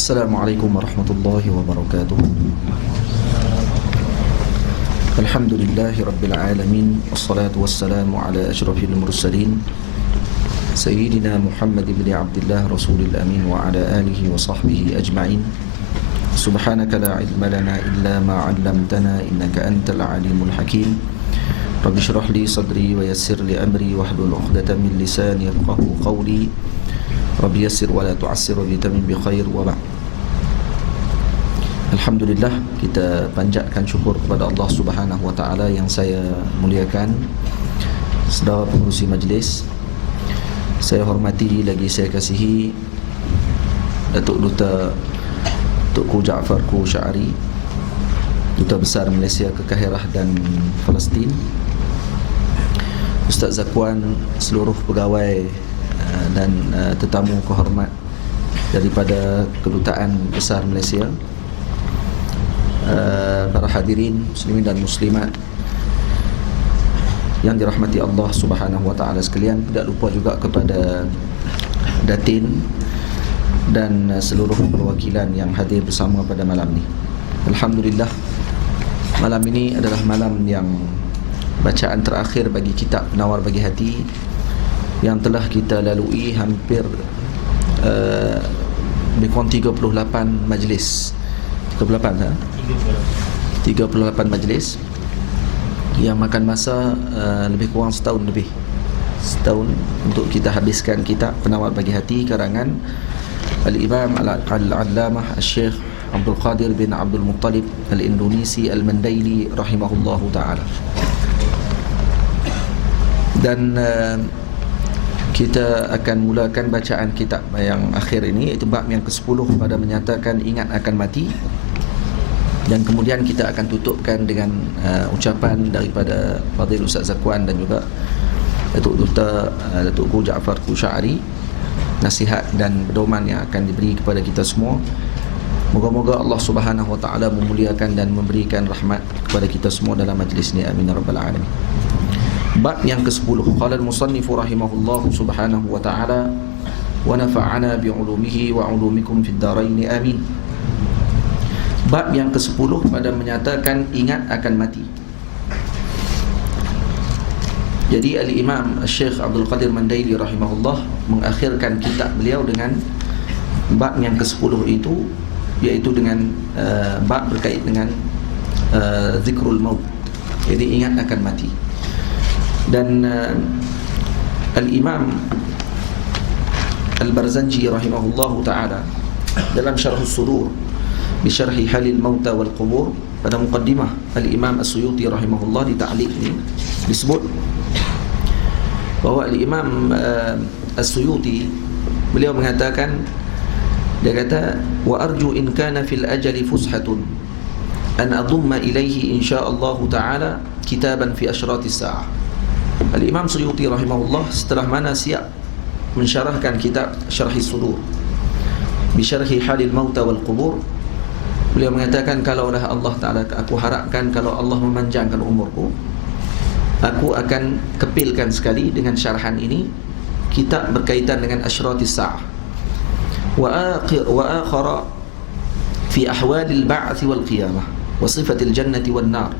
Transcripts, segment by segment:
Assalamualaikum warahmatullahi wabarakatuh. Alhamdulillahi rabbil alamin, wassalatu wassalamu ala asyrafil mursalin Sayyidina Muhammad ibn Abdullah Rasulil Amin wa ala alihi wa sahbihi ajma'in. Subhanaka la ilma lana illa ma 'allamtana innaka antal alimul hakim. Rabbi shrah li sadri wa yassir li amri wahlul 'uqdatam min lisani yafqahu qawli. Rabbi yassir wa la tu'assir wa bitamin bi khair wa ba'. Alhamdulillah, kita panjatkan syukur kepada Allah Subhanahu wa taala yang saya muliakan, saudara pengurusi majlis. Saya hormati lagi saya kasihi Datuk Duta Tunku Jaafar Ku Syari, Duta Besar Malaysia ke Kahirah dan Palestin, Ustaz Zakwan, seluruh pegawai dan tetamu kehormat daripada Kedutaan Besar Malaysia, para hadirin muslimin dan muslimat yang dirahmati Allah Subhanahu wa taala sekalian. Tidak lupa juga kepada Datin dan seluruh perwakilan yang hadir bersama pada malam ini. Alhamdulillah, malam ini adalah malam yang bacaan terakhir bagi kitab Penawar Bagi Hati yang telah kita lalui hampir lebih kurang 38 majlis. 38 majlis yang makan masa lebih kurang setahun untuk kita habiskan kitab Penawar Bagi Hati karangan Al-Imam Al-Allamah Al-Syekh Abdul Qadir bin Abdul Muttalib Al-Indonesi Al-Mandaili rahimahullahu ta'ala. Dan kita akan mulakan bacaan kitab yang akhir ini, iaitu bab yang ke-10 pada menyatakan ingat akan mati. Dan kemudian kita akan tutupkan dengan ucapan daripada Fadil Ustaz Zakwan dan juga Datuk Duta Datuk Ku Jaafar Ku Syari, nasihat dan pedoman yang akan diberi kepada kita semua. Moga-moga Allah Subhanahu wa taala memuliakan dan memberikan rahmat kepada kita semua dalam majlis ini, amin ya rabbal alamin. Bab yang ke-10, qala al-musannif rahimahullah subhanahu wa ta'ala wa nafa'ana bi'ulumihi wa 'ulumikum fid dharain amin. Bab yang ke-10 pada menyatakan ingat akan mati. Jadi Al-Imam Syekh Abdul Qadir Mandaili rahimahullah mengakhirkan kitab beliau dengan bab yang ke-10 itu, iaitu dengan bab berkait dengan zikrul maut. Jadi ingat akan mati. Dan Al-Imam Al-Barzanji rahimahullahu ta'ala dalam Syarh As-Sudur bi Syarhi Halil Mauta wal Qubur, pada muqaddimah Al-Imam As-Suyuti rahimahullah di ta'liq ini disebut bahawa Al-Imam As-Suyuti beliau mengatakan, dia kata, wa arju in kana fil ajali fushatun an adumma ilaihi insyaallah ta'ala kitaban fi asyratis sa'ah. Al-Imam Suyuti rahimahullah setelah mana siap mensyarahkan kitab Syarh As-Sudur bi Syarhi Halil Mauta wal Qubur, beliau mengatakan, kalaulah Allah Ta'ala, aku harapkan kalau Allah memanjangkan umurku, aku akan kepilkan sekali dengan syarahan ini kitab berkaitan dengan asyratis sa'ah wa akhara fi ahwalil ba'th wal qiyamah wa sifatil jannati wan nar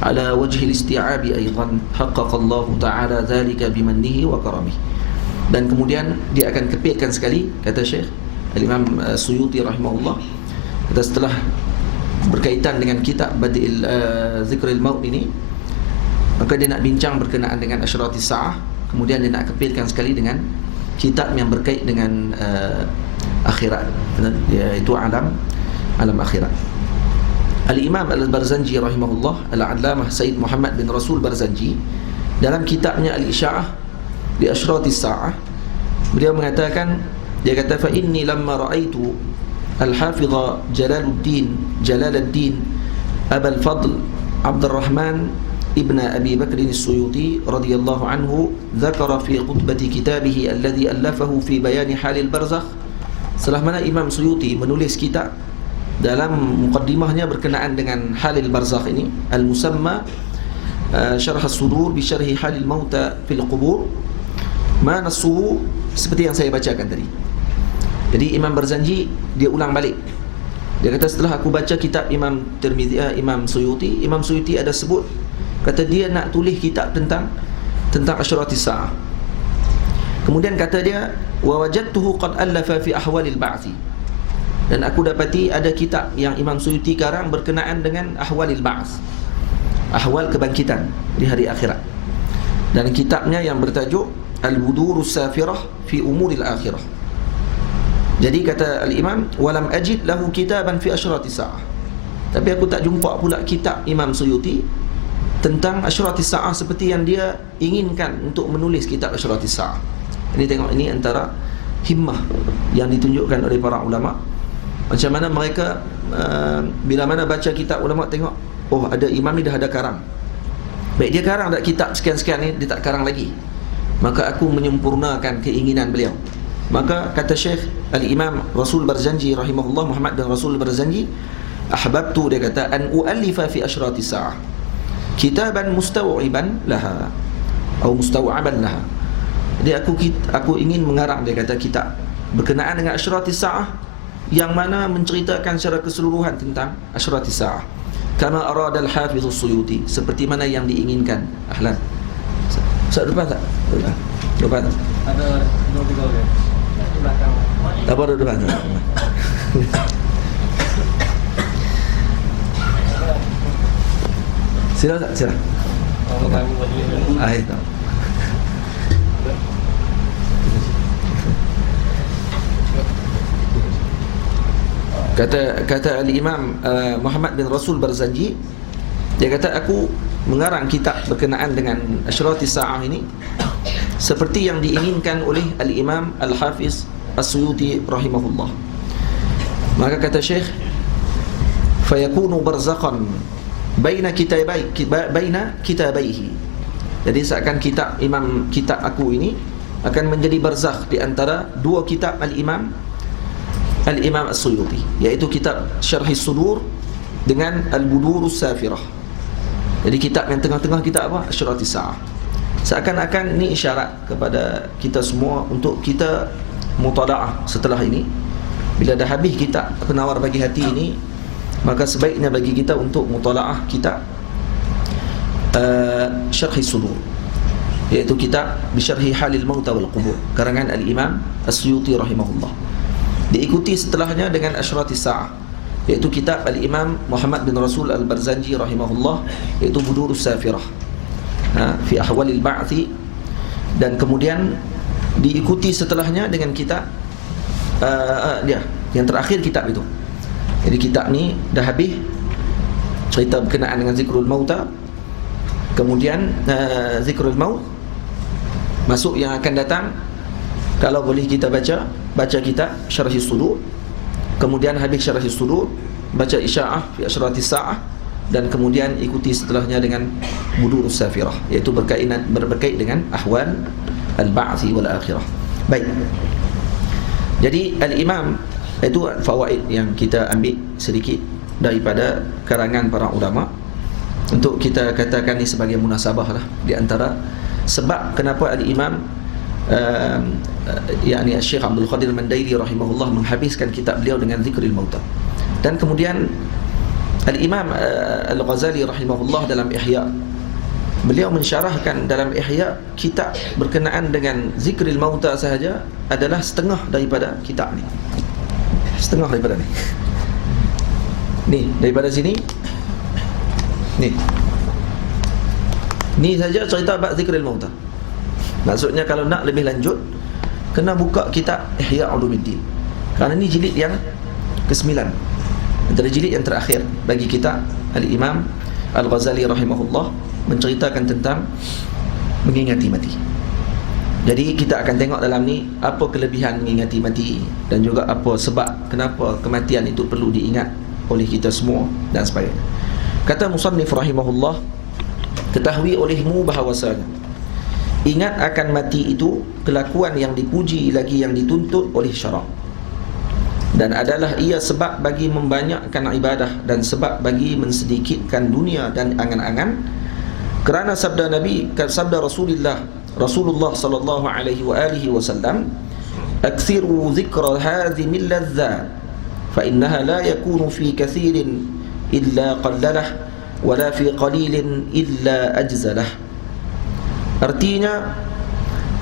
ala wajhi al-isti'abi aidan haqqaqa Allah Ta'ala dhalika bimannihi wa karamih. Dan kemudian dia akan kepilkan sekali, kata Syekh Al-Imam Suyuti rahimahullah, kata setelah berkaitan dengan kitab Badi'il Zikril Maut ini, maka dia nak bincang berkenaan dengan asyratis sa'ah, kemudian dia nak kepilkan sekali dengan kitab yang berkait dengan akhirat, iaitu alam akhirat. Al-Imam Al-Barzanji rahimahullah, Al-Allamah Sayyid Muhammad bin Rasul Barzanji, dalam kitabnya Al-Isya'ah di Asyratis Sa'ah, beliau mengatakan, dia kata, fa inni lamma ra'aitu al-hafidha Jalaluddin Abul Fadl Abdurrahman ibn Abi Bakr as-Suyuti radhiyallahu anhu dzakara fi khutbati kitabih alladhi allafahu fi bayani halil barzakh. Setelah mana Imam Suyuti menulis kitab dalam muqaddimahnya berkenaan dengan halil barzakh ini, al-musamma Syarh As-Sudur bi Syarhi Halil Mauta fil Qubur, ma nassuhu seperti yang saya bacakan tadi. Jadi Imam Barzanji dia ulang balik. Dia kata setelah aku baca kitab Imam Tirmizi, Imam Suyuti ada sebut, kata dia nak tulis kitab tentang asyratis saah. Kemudian kata dia, wa wajadtuhu qad allafa fi ahwalil ba'thi. Dan aku dapati ada kitab yang Imam Suyuti karang berkenaan dengan ahwalil ba'ts, ahwal kebangkitan di hari akhirat. Dan kitabnya yang bertajuk Al-Budurus Safirah fi Umuril Akhirah. Jadi kata al-Imam, walam ajid lahu kitaban fi asyratis saah. Tapi aku tak jumpa pula kitab Imam Suyuti tentang asyratis saah seperti yang dia inginkan untuk menulis kitab asyratis saah. Ini tengok, ini antara himmah yang ditunjukkan oleh para ulama. Macam mana mereka bila mana baca kitab ulama, tengok, oh ada imam ni dah ada karang. Baik, dia karang tak kitab sekian-sekian ni, dia tak karang lagi, maka aku menyempurnakan keinginan beliau. Maka kata Syekh Al-Imam Rasul Barzanji rahimahullah, Muhammad bin Rasul Barzanji, ahbabtu, dia kata, an u'allifa fi asyratis sa'ah kitaban mustaw'iban laha atau mustaw'aban laha. Jadi aku ingin mengarang, dia kata, kitab berkenaan dengan asyratis sa'ah yang mana menceritakan secara keseluruhan tentang asyratis sa'ah, kama arada al-Hafiz as-Suyuti, seperti mana yang diinginkan. Ahlan. Ustaz depan tak? Depan. Ada 2-3 orang. Belakang. Tak apa, depan. Sila tak? Sila. Itu. Kata al-Imam Muhammad bin Rasul Barzanji, dia kata, aku mengarang kitab berkenaan dengan asyratis sa'ah ini seperti yang diinginkan oleh al-Imam Al-Hafiz As-Suyuti rahimahullah. Maka kata Syekh, fayakunu barzakhan baina kitabaihi. Jadi seakan kitab aku ini akan menjadi barzakh di antara dua kitab al-Imam As-Suyuti, iaitu kitab Syarhis Sudur dengan Al-Budurus Safirah. Jadi kitab yang tengah-tengah kitab apa? Asyratis Sa'ah. Seakan-akan ini isyarat kepada kita semua untuk kita mutalaah setelah ini. Bila dah habis kitab Penawar Bagi Hati ini, maka sebaiknya bagi kita untuk mutalaah kitab Syarhis Sudur, iaitu kitab Bisyarhi Halil Mauta wal Qubur, karangan al-Imam As-Suyuti rahimahullah. Diikuti setelahnya dengan asyratis sa'ah, iaitu kitab al-Imam Muhammad bin Rasul Al-Barzanji rahimahullah, iaitu Budurus Safirah fi ahwalil ba'thi. Dan kemudian diikuti setelahnya dengan kitab dia yang terakhir kitab itu. Jadi kitab ni dah habis cerita berkenaan dengan zikrul mauta, kemudian zikrul maut masuk yang akan datang. Kalau boleh kita baca kitab Syarhis Sudur, kemudian habis Syarhis Sudur baca Isya'ah fi asyratis sa'ah, dan kemudian ikuti setelahnya dengan Budurus Safirah, iaitu berkait dengan ahwal al-ba'thi wal akhirah. Baik. Jadi al-Imam, itu fawaid yang kita ambil sedikit daripada karangan para ulama, untuk kita katakan ni sebagai munasabah lah di antara sebab kenapa al-Imam yakni Syekh Abdul Qadir Mandairi rahimahullah menghabiskan kitab beliau dengan zikrul mauta. Dan kemudian Al-Imam Al-Ghazali rahimahullah dalam Ihya, beliau mensyarahkan dalam Ihya, kitab berkenaan dengan zikrul mauta sahaja adalah setengah daripada kitab ni. Setengah daripada ni. Ni daripada sini. Ni saja cerita bab zikrul mauta. Maksudnya kalau nak lebih lanjut, kena buka kitab Ihya Ulumuddin, kerana ni jilid yang ke-9, antara jilid yang terakhir bagi kita Al-Imam Al-Ghazali rahimahullah, menceritakan tentang mengingati mati. Jadi kita akan tengok dalam ni apa kelebihan mengingati mati, dan juga apa sebab kenapa kematian itu perlu diingat oleh kita semua dan sebagainya. Kata musannif rahimahullah, ketahui olehmu bahawasanya ingat akan mati itu kelakuan yang dipuji lagi yang dituntut oleh syarak, dan adalah ia sebab bagi membanyakkan ibadah dan sebab bagi mensedikitkan dunia dan angan-angan. Kerana sabda Nabi, sabda Rasulullah sallallahu alaihi wa alihi wasallam, aksiru zikra hazimil lazzat fa innaha la yakunu fi kathirin illa qallalah wala fi qalilin illa ajzalah. Artinya,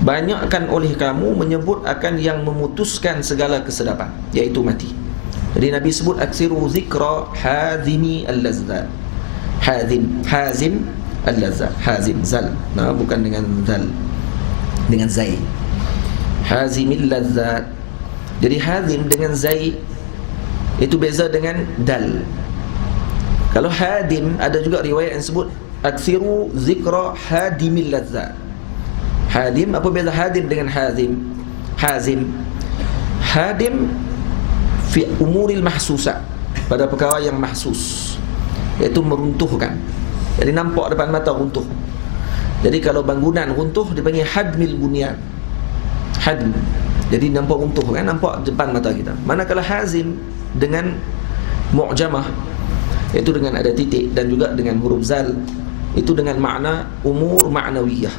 banyakkan oleh kamu menyebut akan yang memutuskan segala kesedapan, iaitu mati. Jadi Nabi sebut aksiru zikra hazimi al-lazzat. Hazim al-lazzat. Hazim, zal. Nah, bukan dengan zal, dengan zai. Hazimil lazzat. Jadi hazim dengan zai itu beza dengan dal. Kalau hadim, ada juga riwayat yang sebut aksiru zikra hadimil lazzat. Hadim, apa beza hadim dengan hazim? Hadim fi umuril mahsusat, pada perkara yang mahsus, iaitu meruntuhkan. Jadi nampak depan mata runtuh. Jadi kalau bangunan runtuh dipanggil hadmil bunyan. Hadm. Jadi nampak runtuh kan, nampak depan mata kita. Manakala hazim dengan mu'jamah, iaitu dengan ada titik dan juga dengan huruf zal, itu dengan makna umur ma'nawiyah.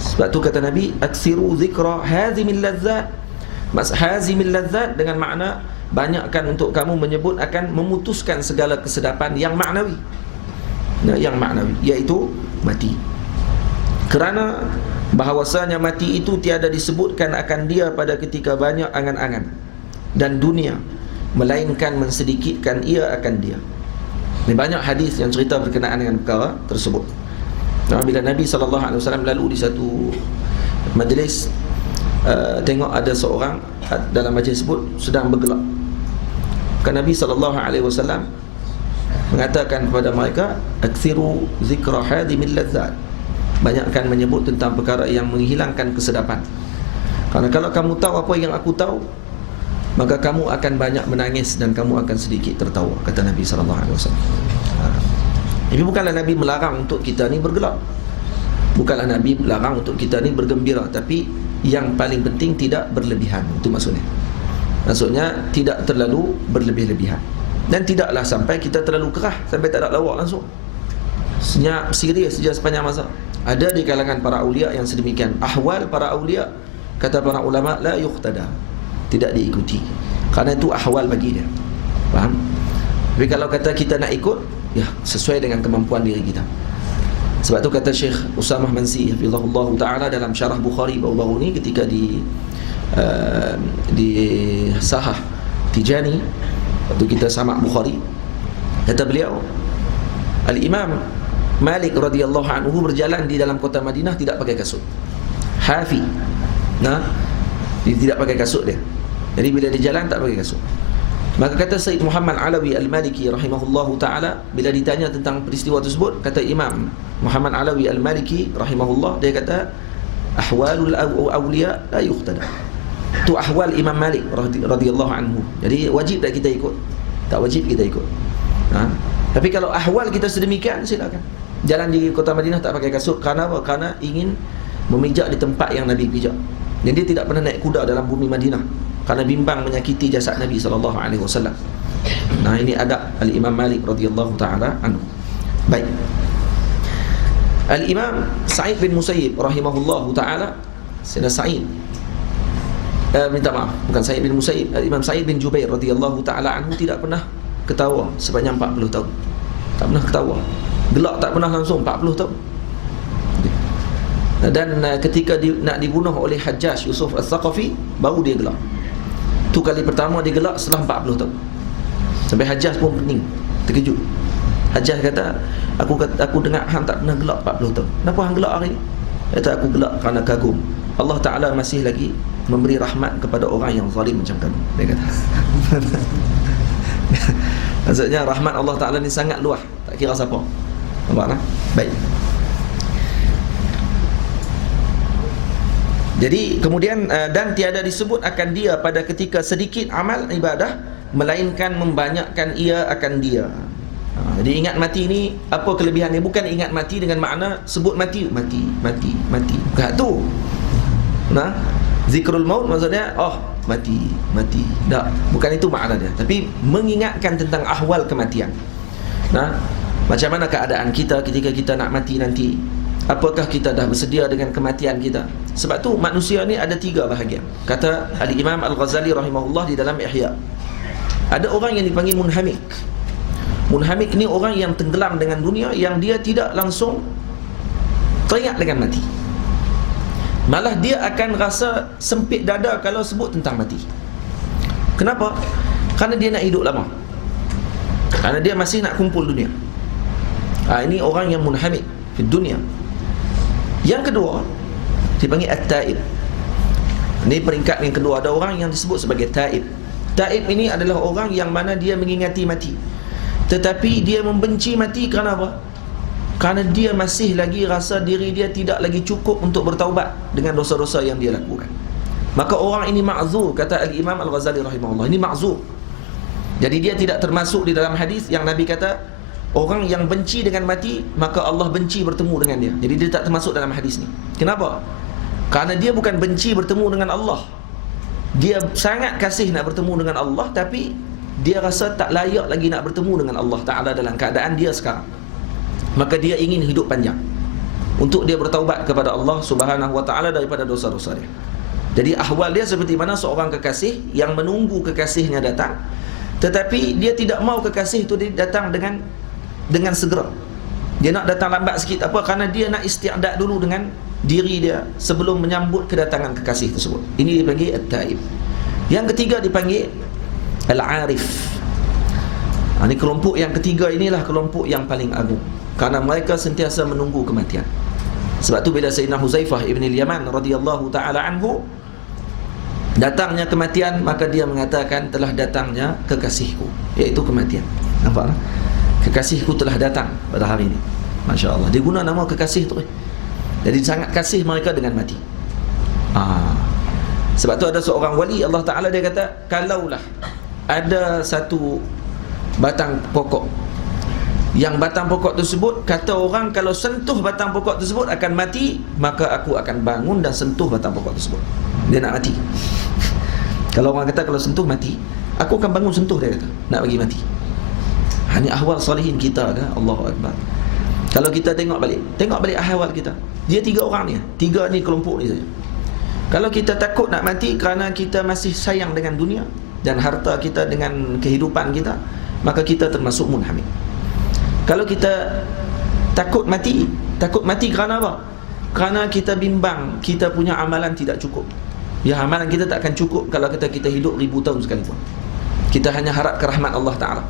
Sebab tu kata Nabi aksiru zikra hazimil lazzat. Hazimil lazzat dengan makna banyakkan untuk kamu menyebut akan memutuskan segala kesedapan yang maknawi. Yang maknawi, iaitu mati. Kerana bahawasanya mati itu tiada disebutkan akan dia pada ketika banyak angan-angan dan dunia, melainkan mensedikitkan ia akan dia. Ini banyak hadis yang cerita berkenaan dengan perkara tersebut. Bila Nabi SAW lalu di satu majlis, tengok ada seorang dalam majlis tersebut sedang bergelak. Nabi SAW mengatakan kepada mereka, aksiru zikra hadimil lazzat. Banyakkan menyebut tentang perkara yang menghilangkan kesedapan. Karena kalau kamu tahu apa yang aku tahu, maka kamu akan banyak menangis dan kamu akan sedikit tertawa, kata Nabi SAW. Tapi bukanlah Nabi melarang untuk kita ni bergelak, bukanlah Nabi melarang untuk kita ni bergembira, tapi yang paling penting tidak berlebihan. Itu maksudnya tidak terlalu berlebih-lebihan, dan tidaklah sampai kita terlalu kerah sampai tak ada lawak langsung. Senyap, serius saja sepanjang masa. Ada di kalangan para awliya yang sedemikian. Ahwal para awliya, kata para ulama, la yuqtada, tidak diikuti, kerana itu ahwal bagi dia. Faham? Tapi kalau kata kita nak ikut, ya sesuai dengan kemampuan diri kita. Sebab tu kata Syekh Usamah Mansi hafizahullah ta'ala dalam syarah Bukhari baru-baru ni, ketika di Sahah Tijani, waktu kita samak Bukhari, kata beliau, Al-Imam Malik radhiyallahu anhu berjalan di dalam kota Madinah tidak pakai kasut. Hafi. Nah, dia tidak pakai kasut dia. Jadi bila dia jalan tak pakai kasut. Maka kata Sayyid Muhammad Alawi Al-Maliki rahimahullahu ta'ala, bila ditanya tentang peristiwa tersebut, kata Imam Muhammad Alawi Al-Maliki rahimahullah, dia kata ahwalul awliya la yuqtada. Itu ahwal Imam Malik radhiyallahu anhu. Jadi wajib tak kita ikut? Tak wajib kita ikut. Tapi kalau ahwal kita sedemikian, silakan. Jalan di kota Madinah tak pakai kasut. Kerana apa? Kerana ingin memijak di tempat yang Nabi pijak. Dan dia tidak pernah naik kuda dalam bumi Madinah kerana bimbang menyakiti jasad Nabi SAW. Nah, ini adab Al-Imam Malik radhiyallahu ta'ala anhu. Baik. Al-Imam Sa'id bin Musayyib rahimahullahu ta'ala, Sayyidina Sa'id, minta maaf, bukan Sa'id bin Musayyib, Imam Sa'id bin Jubair radhiyallahu ta'ala anhu tidak pernah ketawa sepanjang 40 tahun. Tak pernah ketawa. Gelak tak pernah langsung 40 tahun. Dan ketika nak dibunuh oleh Hajjaj Yusuf Al-Thaqafi, baru dia gelak. Itu kali pertama dia gelak setelah 40 tahun. Sampai Hajjaj pun pening, terkejut. Hajjaj kata, aku dengar hang tak pernah gelak 40 tahun. Kenapa hang gelak hari ni? Kata, aku gelak kerana kagum Allah Ta'ala masih lagi memberi rahmat kepada orang yang zalim macam kamu. Dia kata. Maksudnya rahmat Allah Ta'ala ni sangat luas, tak kira siapa. Nampak tak? Baik. Jadi kemudian dan tiada disebut akan dia pada ketika sedikit amal ibadah, melainkan membanyakkan ia akan dia. Jadi ingat mati ni apa kelebihannya? Bukan ingat mati dengan makna sebut mati. Bukan tu. Nah, zikrul maut maksudnya mati. Tak, bukan itu makna dia. Tapi mengingatkan tentang ahwal kematian. Nah, macam mana keadaan kita ketika kita nak mati nanti? apakah kita dah bersedia dengan kematian kita? Sebab tu manusia ni ada 3 bahagian. Kata Al-Imam Al-Ghazali rahimahullah di dalam Ihya, ada orang yang dipanggil munhamik. Munhamik ni orang yang tenggelam dengan dunia, yang dia tidak langsung teringat dengan mati. Malah dia akan rasa sempit dada kalau sebut tentang mati. Kenapa? Kerana dia nak hidup lama, kerana dia masih nak kumpul dunia. Ini orang yang munhamik di dunia. Yang kedua dipanggil at-taib. Ini peringkat yang kedua. Ada orang yang disebut sebagai taib. Taib ini adalah orang yang mana dia mengingati mati, tetapi dia membenci mati. Kerana apa? Kerana dia masih lagi rasa diri dia tidak lagi cukup untuk bertaubat dengan dosa-dosa yang dia lakukan. Maka orang ini ma'zur, kata Al-Imam Al-Ghazali rahimahullah. Ini ma'zur. Jadi dia tidak termasuk di dalam hadis yang Nabi kata, orang yang benci dengan mati, maka Allah benci bertemu dengan dia. Jadi dia tak termasuk dalam hadis ni. Kenapa? Kerana dia bukan benci bertemu dengan Allah. Dia sangat kasih nak bertemu dengan Allah, tapi dia rasa tak layak lagi nak bertemu dengan Allah Ta'ala dalam keadaan dia sekarang. Maka dia ingin hidup panjang untuk dia bertaubat kepada Allah Subhanahu wa Ta'ala daripada dosa-dosa dia. Jadi ahwal dia seperti mana seorang kekasih yang menunggu kekasihnya datang, tetapi dia tidak mau kekasih itu datang dengan segera. Dia nak datang lambat sikit. Apa? Kerana dia nak isti'dad dulu dengan diri dia sebelum menyambut kedatangan kekasih tersebut. Ini dipanggil at-taib. Yang ketiga dipanggil al-arif. Ini kelompok yang ketiga, inilah kelompok yang paling agung, kerana mereka sentiasa menunggu kematian. Sebab tu bila Sayyidina Huzaifah ibn al-Yaman radhiyallahu ta'ala anhu datangnya kematian, maka dia mengatakan telah datangnya kekasihku, iaitu kematian. Nampak tak? Kekasihku telah datang pada hari ini. Masya Allah. Dia guna nama kekasih tu. Jadi sangat kasih mereka dengan mati. Sebab tu ada seorang wali Allah Ta'ala, dia kata, kalaulah ada satu batang pokok, yang batang pokok tersebut, kata orang, kalau sentuh batang pokok tersebut akan mati, maka aku akan bangun dan sentuh batang pokok tersebut. Dia nak mati. Kalau orang kata kalau sentuh mati, aku akan bangun sentuh, dia kata, nak bagi mati. Ini ahwal salihin kita kan? Allahu Akbar. Kalau kita tengok balik ahwal kita, dia 3 orang ni, 3 ni kelompok ni saja. Kalau kita takut nak mati kerana kita masih sayang dengan dunia dan harta kita dengan kehidupan kita, maka kita termasuk munhamik. Kalau kita takut mati kerana apa? Kerana kita bimbang kita punya amalan tidak cukup. Ya, amalan kita tak akan cukup kalau kita hidup 1000 tahun sekalipun. Kita hanya harap ke rahmat Allah Ta'ala.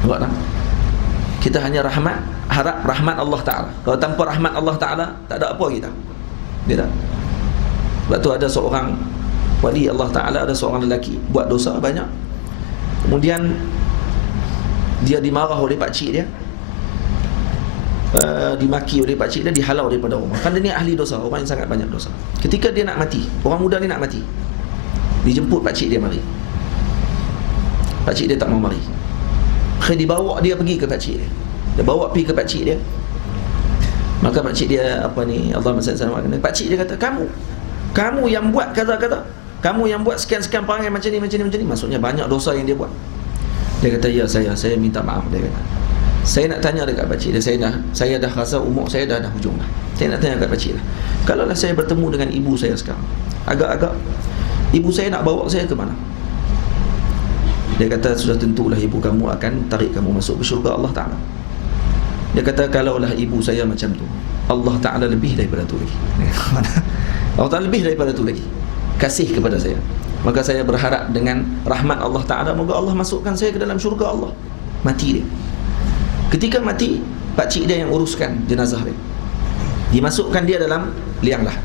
Nampak tak? Kita hanya harap rahmat Allah Ta'ala. Kalau tanpa rahmat Allah Ta'ala, tak ada apa kita. Dia tak? Sebab tu ada seorang wali Allah Ta'ala, ada seorang lelaki buat dosa banyak, kemudian dia dimarah oleh pakcik dia, dimaki oleh pakcik dia, dihalau daripada rumah. Kan dia ni ahli dosa, orang yang sangat banyak dosa. Ketika dia nak mati, orang muda ni nak mati, dijemput pakcik dia mari. Pakcik dia tak mau mari. Akhirnya dibawa dia pergi ke pakcik dia. Dia bawa pergi ke pakcik dia. Maka pakcik dia Allah SWT, pakcik dia kata, kamu yang buat kata-kata, kamu yang buat sekian-sekian perangai macam ni. Maksudnya banyak dosa yang dia buat. Dia kata, ya saya minta maaf. Dia kata, saya nak tanya dekat pakcik dia, saya dah rasa umur saya dah hujung dah. Saya nak tanya dekat pakcik dia, kalaulah saya bertemu dengan ibu saya sekarang, agak-agak ibu saya nak bawa saya ke mana? Dia kata, sudah tentulah ibu kamu akan tarik kamu masuk ke syurga Allah Ta'ala. Dia kata, kalaulah ibu saya macam tu, Allah Ta'ala lebih daripada tu lagi. Allah Ta'ala lebih daripada tu lagi kasih kepada saya. Maka saya berharap dengan rahmat Allah Ta'ala, moga Allah masukkan saya ke dalam syurga Allah. Mati dia. Ketika mati, pakcik dia yang uruskan jenazah dia, dimasukkan dia dalam liang lahat.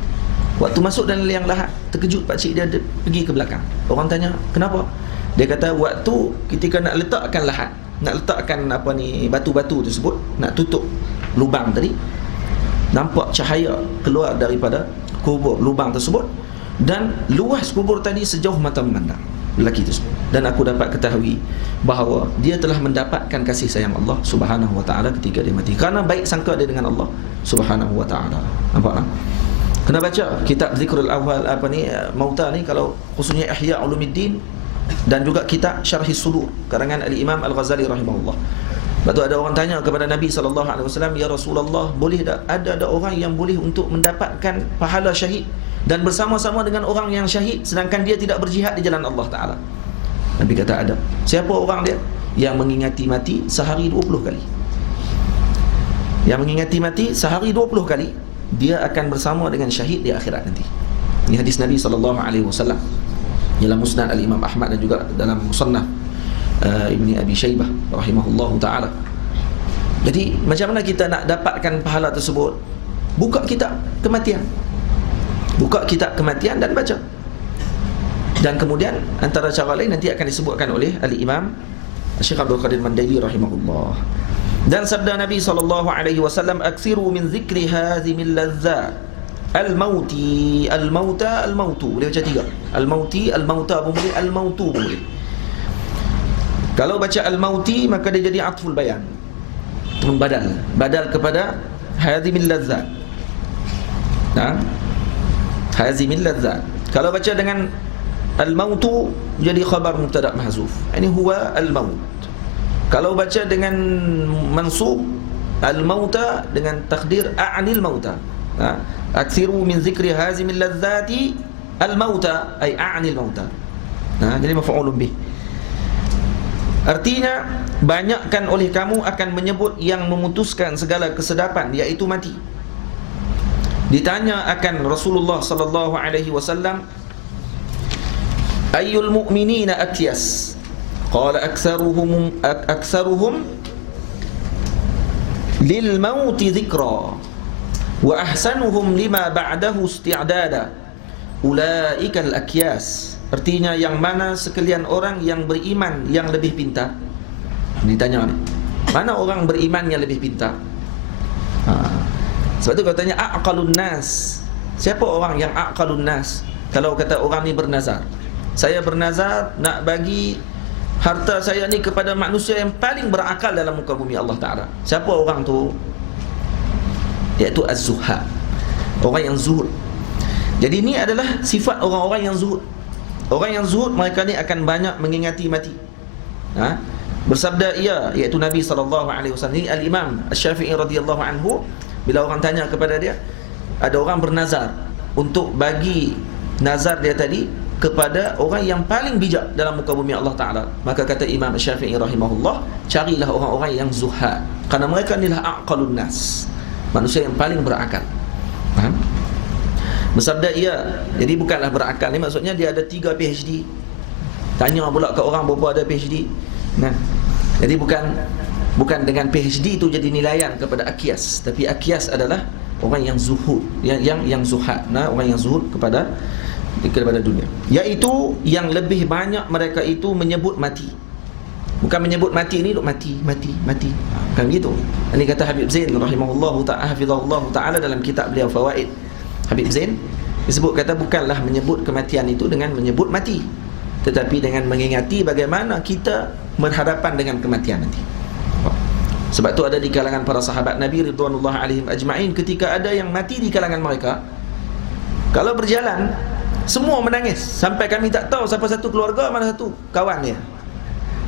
Waktu masuk dalam liang lahat, terkejut pakcik dia pergi ke belakang. Orang tanya, kenapa? Dia kata, waktu ketika nak letakkan lahat, nak letakkan batu-batu tersebut, nak tutup lubang tadi, nampak cahaya keluar daripada kubur lubang tersebut, dan luas kubur tadi sejauh mata memandang lelaki tersebut. Dan aku dapat ketahui bahawa dia telah mendapatkan kasih sayang Allah Subhanahu wa Ta'ala ketika dia mati, kerana baik sangka dia dengan Allah Subhanahu wa Ta'ala. Nampak tak? Kena baca kitab Zikrul Awal Mauta ni, kalau khususnya Ihya Ulumuddin, dan juga kitab Syarhis Sudur karangan Al-Imam Al-Ghazali rahimahullah. Lepas tu ada orang tanya kepada Nabi SAW, ya Rasulullah, boleh tak ada orang yang boleh untuk mendapatkan pahala syahid dan bersama-sama dengan orang yang syahid sedangkan dia tidak berjihad di jalan Allah Ta'ala? Nabi kata ada. Siapa orang dia? Yang mengingati mati sehari 20 kali. Yang mengingati mati sehari 20 kali, dia akan bersama dengan syahid di akhirat nanti. Ini hadis Nabi SAW dalam Musnad Al-Imam Ahmad dan juga dalam Musannaf Ibni Abi Shaybah rahimahullahu ta'ala. Jadi macam mana kita nak dapatkan pahala tersebut? Buka kitab kematian, buka kitab kematian dan baca. Dan kemudian antara cara lain nanti akan disebutkan oleh Al-Imam Syekh Abdul Qadir Mandaili rahimahullah. Dan sabda Nabi SAW, aksiru min zikri hazimil lazzat al-mauti, al-mauta, al-mautu. Boleh baca 3. Al-mauti, al-mauta pun boleh, al-mautu pun boleh. Kalau baca al-mauti maka dia jadi atful bayan, badal kepada hazimil lazzat. Nah, hazimil lazzat. Kalau baca dengan al-mautu jadi khabar mubtada mahzuf. Ini huwa al-maut. Kalau baca dengan mansub al-mauta dengan takdir a'nil mauta. Aksiru min zikri hazimil lazzati al-mauta ay a'nil mauta. Jadi maf'ulun bih. Artinya banyakkan oleh kamu akan menyebut yang memutuskan segala kesedapan, iaitu mati. Ditanya akan Rasulullah sallallahu alaihi wasallam, ayyul mu'minina akyas? Qala aktsaruhum lil mauti dzikra wa ahsanuhum lima ba'dahu isti'dada ulaika al akyas. Artinya yang mana sekalian orang yang beriman yang lebih pintar? Ditanya ni, mana orang beriman yang lebih pintar? Sebab tu katanya aqalun nas. Siapa orang yang aqalun nas? Kalau kata orang ni bernazar, saya bernazar nak bagi harta saya ni kepada manusia yang paling berakal dalam muka bumi Allah Ta'ala. Siapa orang tu? Iaitu az-zuhad, orang yang zuhud. Jadi ni adalah sifat orang-orang yang zuhud. Orang yang zuhud, mereka ni akan banyak mengingati mati. Bersabda ia, iaitu Nabi SAW. Ini Al-Imam Asy-Syafi'i radhiyallahu anhu, bila orang tanya kepada dia, ada orang bernazar untuk bagi nazar dia tadi kepada orang yang paling bijak dalam muka bumi Allah Ta'ala. Maka kata Imam Asy-Syafi'i rahimahullah, carilah orang-orang yang zuhad, kerana mereka inilah aqalun nas, manusia yang paling berakal. Faham? Bersabda ia, jadi bukanlah berakal ni maksudnya dia ada 3 PhD. Tanya pula ke orang berapa ada PhD. Jadi bukan dengan PhD itu jadi nilaian kepada akyas, tapi akyas adalah orang yang zuhud, yang zuhad, orang yang zuhud kepada dunia. Iaitu yang lebih banyak mereka itu menyebut mati. Bukan menyebut mati ni duk mati. Bukan begitu. Ini kata Habib Zain rahimahullahu ta'ala, hafizahullahu ta'ala, dalam kitab beliau Fawaid. Habib Zain disebut kata bukanlah menyebut kematian itu dengan menyebut mati, tetapi dengan mengingati bagaimana kita berhadapan dengan kematian nanti. Sebab tu ada di kalangan para sahabat Nabi ridwanullah alaihim ajma'in, ketika ada yang mati di kalangan mereka, kalau berjalan semua menangis sampai kami tak tahu siapa satu keluarga, mana satu kawan dia.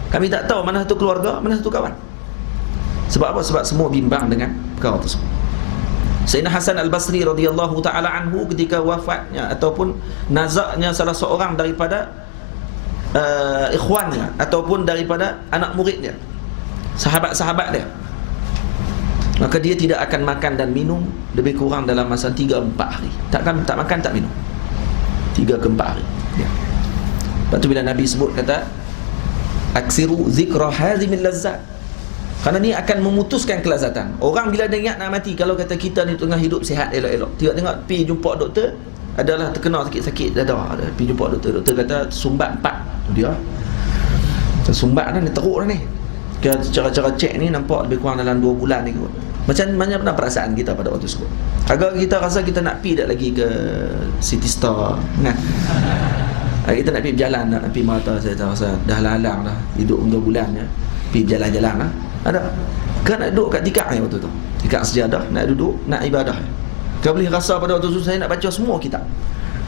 Kami tak tahu mana satu keluarga, mana satu kawan. Sebab apa? Sebab semua bimbang dengan perkara tersebut. Sayyidina Hasan Al-Basri radhiyallahu ta'ala anhu, ketika wafatnya ataupun nazaknya salah seorang daripada ikhwannya ataupun daripada anak muridnya, sahabat-sahabat dia, maka dia tidak akan makan dan minum lebih kurang dalam masa 3-4 hari. Tak makan, tak minum 3 ke 4 hari. Lepas tu bila Nabi sebut kata aksiru zikra hazimil lazzat, kerana ni akan memutuskan kelazatan. Orang bila dia ingat nak mati, kalau kata kita ni tengah hidup sihat elok-elok, tengok pergi jumpa doktor, adalah terkena sakit-sakit dada, pergi jumpa doktor, doktor kata sumbat 4. Dia sumbat dah ni, teruk dah ni. Cara-cara cek ni nampak lebih kurang dalam 2 bulan ni kot. Macam mana pernah perasaan kita pada waktu tersebut? Agak kita rasa kita nak pergi tak lagi ke City Store kan? Kita nak pergi berjalan, nak pergi mata, saya rasa dah lalang dah hidup 2 bulan ya. Pergi berjalan-jalan lah. Ada kan nak duduk kat tikar ni waktu tu, tikar sejadah, nak duduk, nak ibadah. Kau boleh rasa pada waktu tu saya nak baca semua kitab.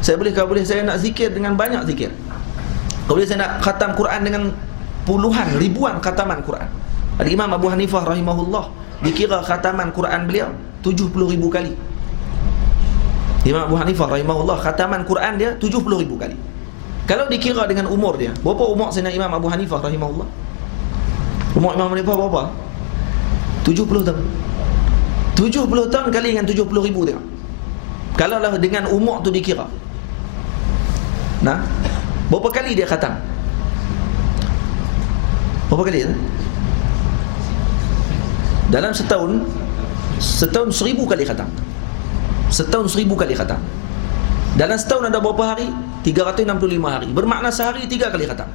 Kalau boleh saya nak zikir dengan banyak zikir. Kalau boleh saya nak khatam Quran dengan puluhan, ribuan khataman Quran. Al-Imam Abu Hanifah rahimahullah, dikira khataman Quran beliau 70,000 kali. Imam Abu Hanifah rahimahullah, khataman Quran dia 70,000 kali. Kalau dikira dengan umur dia, berapa umur Sayyidina Imam Abu Hanifah rahimahullah? Umur Imam Hanifah berapa? 70 tahun. 70 tahun kali dengan 70,000 tengok. Kalau lah dengan umur tu dikira, nah, berapa kali dia khatam? Berapa kali? Dalam setahun 1,000 kali khatam. Setahun 1,000 kali khatam. Dalam setahun ada berapa hari? 365 hari. Bermakna sehari 3 kali khatam.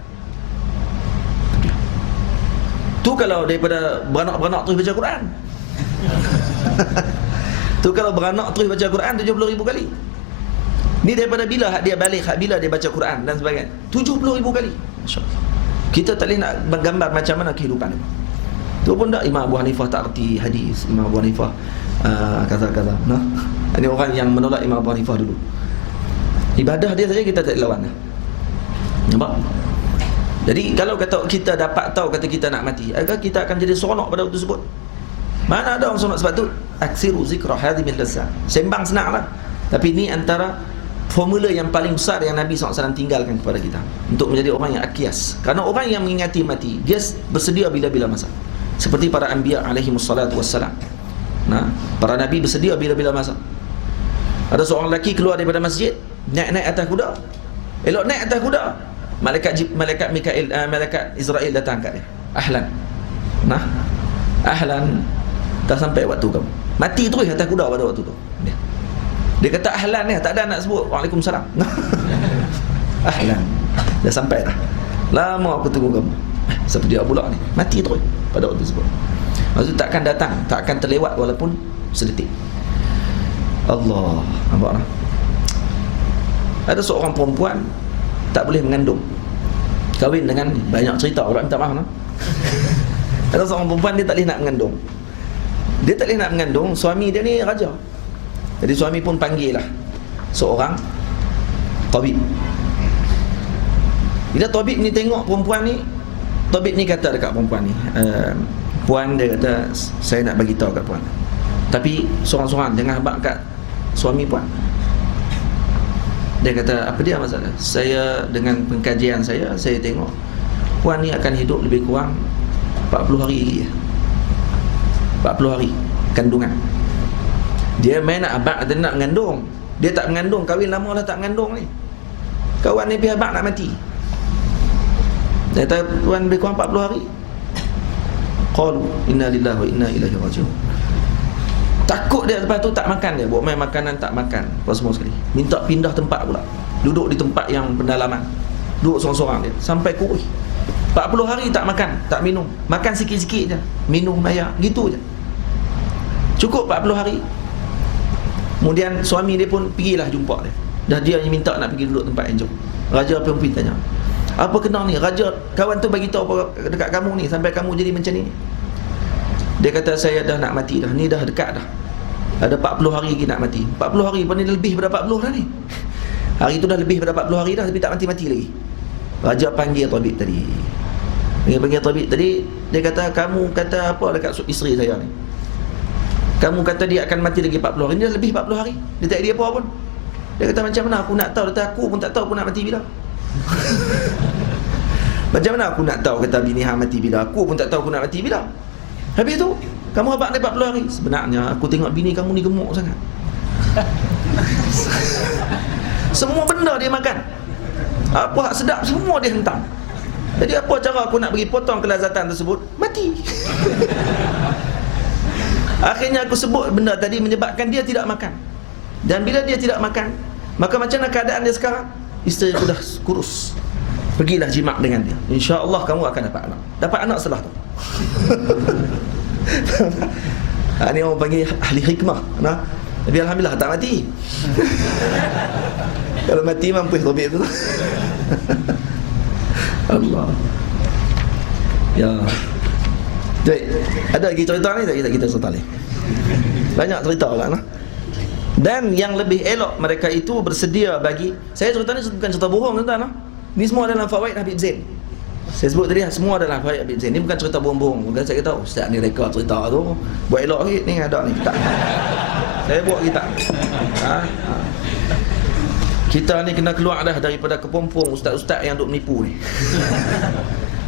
Tu kalau daripada beranak-beranak terus baca Quran. Tu kalau beranak terus baca Quran 70,000 kali. Ni daripada bila dia balik, bila dia baca Quran dan sebagainya. 70,000 kali. Masya-Allah. Kita tak boleh nak gambar macam mana kehidupan dia. Tu pun tak Imam Abu Hanifah tak erti hadis. Imam Abu Hanifah kata-kata. Nah, ini orang yang menolak Imam Abu Hanifah dulu. Ibadah dia saja kita tak lawan. Nampak? Jadi kalau kata kita dapat tahu kata kita nak mati, agak kita akan jadi seronok pada waktu tersebut. Mana ada orang seronok sebab tu? Aksiru zikra hadhimil lazzah. Sembang senanglah. Tapi ni antara formula yang paling besar yang Nabi SAW tinggalkan kepada kita untuk menjadi orang yang akias. Karena orang yang mengingati mati, dia bersedia bila-bila masa. Seperti para anbiya alaihi wassalatu wassalam. Nah, para nabi bersedia bila-bila masa. Ada seorang lelaki keluar daripada masjid, naik atas kuda. Elok naik atas kuda, malaikat Mikail, malaikat Israel datang kat dia. Ahlan. Nah, ahlan. Dah sampai waktu kamu. Mati terus atas kuda pada waktu tu. Dia kata ahlan ni, tak ada nak sebut waalaikumsalam. Ahlan. Dah sampai dah. Lama aku tunggu kamu. Siapa dia pula ni? Mati terus pada waktu tersebut. Maksud takkan datang, tak akan terlewat walaupun sedetik. Allah, nampak tak? Ada seorang perempuan tak boleh mengandung, kahwin dengan banyak cerita, orang minta maaf. Ada seorang perempuan dia tak boleh nak mengandung. Dia tak boleh nak mengandung, suami dia ni raja. Jadi suami pun panggil lah seorang tabib. Bila tabib ni tengok perempuan ni, tabib ni kata dekat perempuan ni, puan, dia kata, saya nak bagi tahu kat puan, tapi sorang-sorang, jangan habaq kat suami puan. Dia kata, apa dia masalah? Saya dengan pengkajian saya tengok puan ni akan hidup lebih kurang 40 hari lagi. 40 hari kandungan. Dia main nak habaq, dia nak mengandung. Dia tak mengandung, kahwin lama lah tak mengandung ni. Kawan ni pergi habaq nak mati. Dia kata, puan lebih kurang 40 hari. Qalu inna lillahi wa inna ilaihi raji'un. Takut dia, lepas tu tak makan dia, buat main makanan tak makan apa semua sekali. Minta pindah tempat pula. Duduk di tempat yang pendalaman. Duduk sorang-sorang dia sampai kurus. 40 hari tak makan, tak minum. Makan sikit-sikit je, minum air, gitu je. Cukup 40 hari. Kemudian suami dia pun pergilah jumpa dia. Dah dia yang minta nak pergi duduk tempat yang jauh. Raja pun pergi tanya, apa kena ni? Raja, kawan tu bagi tahu apa dekat kamu ni sampai kamu jadi macam ni? Dia kata, saya dah nak mati dah. Ni dah dekat dah. Ada 40 hari lagi nak mati. 40 hari pun ni dah lebih daripada 40 dah ni. Hari tu dah lebih daripada 40 hari dah, tapi tak mati-mati lagi. Raja panggil tabib tadi. Panggil tabib tadi, dia kata, kamu kata apa dekat isteri saya ni? Kamu kata dia akan mati lagi 40 hari. Ni dah lebih 40 hari. Dia tak ada apa pun. Dia kata, macam mana aku nak tahu? Dia kata, aku pun tak tahu aku nak mati bila. Macam mana aku nak tahu kata bini hang mati bila? Aku pun tak tahu aku nak mati bila. Habis tu kamu habaq dia 40 hari. Sebenarnya aku tengok bini kamu ni gemuk sangat. Semua benda dia makan. Apa hak sedap semua dia hentam. Jadi apa cara aku nak bagi potong kelazatan tersebut? Mati. Akhirnya aku sebut benda tadi menyebabkan dia tidak makan. Dan bila dia tidak makan, maka macam mana keadaan dia sekarang? Isteri aku dah kurus. Pergilah jimat dengan dia. InsyaAllah kamu akan dapat anak. Dapat anak setelah tu. Ini orang panggil ahli hikmah. Nah, tapi alhamdulillah tak mati. Kalau mati mampus topik tu. Allah. Ya. Jadi, ada lagi cerita ni tak kita cerita ni? Banyak cerita lah nah. Dan yang lebih elok mereka itu bersedia bagi. Saya cerita ni bukan cerita bohong tuan-tuan. Ni semua dalam fawaid Habib Zain. Saya sebut tadi semua adalah fawaid Ibn Zain. Ini bukan cerita bohong-bohong. Bukan saya kata ustaz ni reka cerita tu buat elok ni ada ni tak. Saya buat kita. Kita ni kena keluar dah daripada kepompong ustaz-ustaz yang duk menipu ni.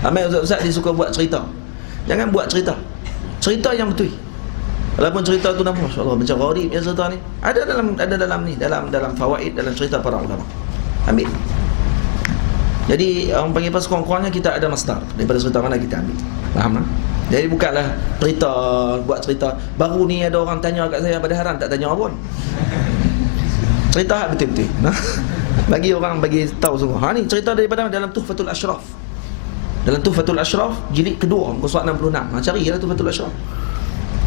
Ramai ustaz-ustaz dia suka buat cerita. Jangan buat cerita. Cerita yang betul. Walaupun cerita tu nama masya-Allah macam gharib ya cerita ni. Ada dalam ni dalam fawaid dalam cerita para ulama. Ambil. Jadi orang panggil apa sekurang-kurangnya kita ada masdar daripada cerita mana kita ambil. Faham tak? Jadi bukanlah cerita buat cerita baru ni ada orang tanya kat saya padahal tak tanya apa pun. Cerita hak betul-betul. Bagi orang bagi tahu semua. Ni cerita daripada dalam Tuhfatul Ashraf. Dalam Tuhfatul Ashraf jilid kedua muka surat 66. Carilah Tuhfatul Ashraf.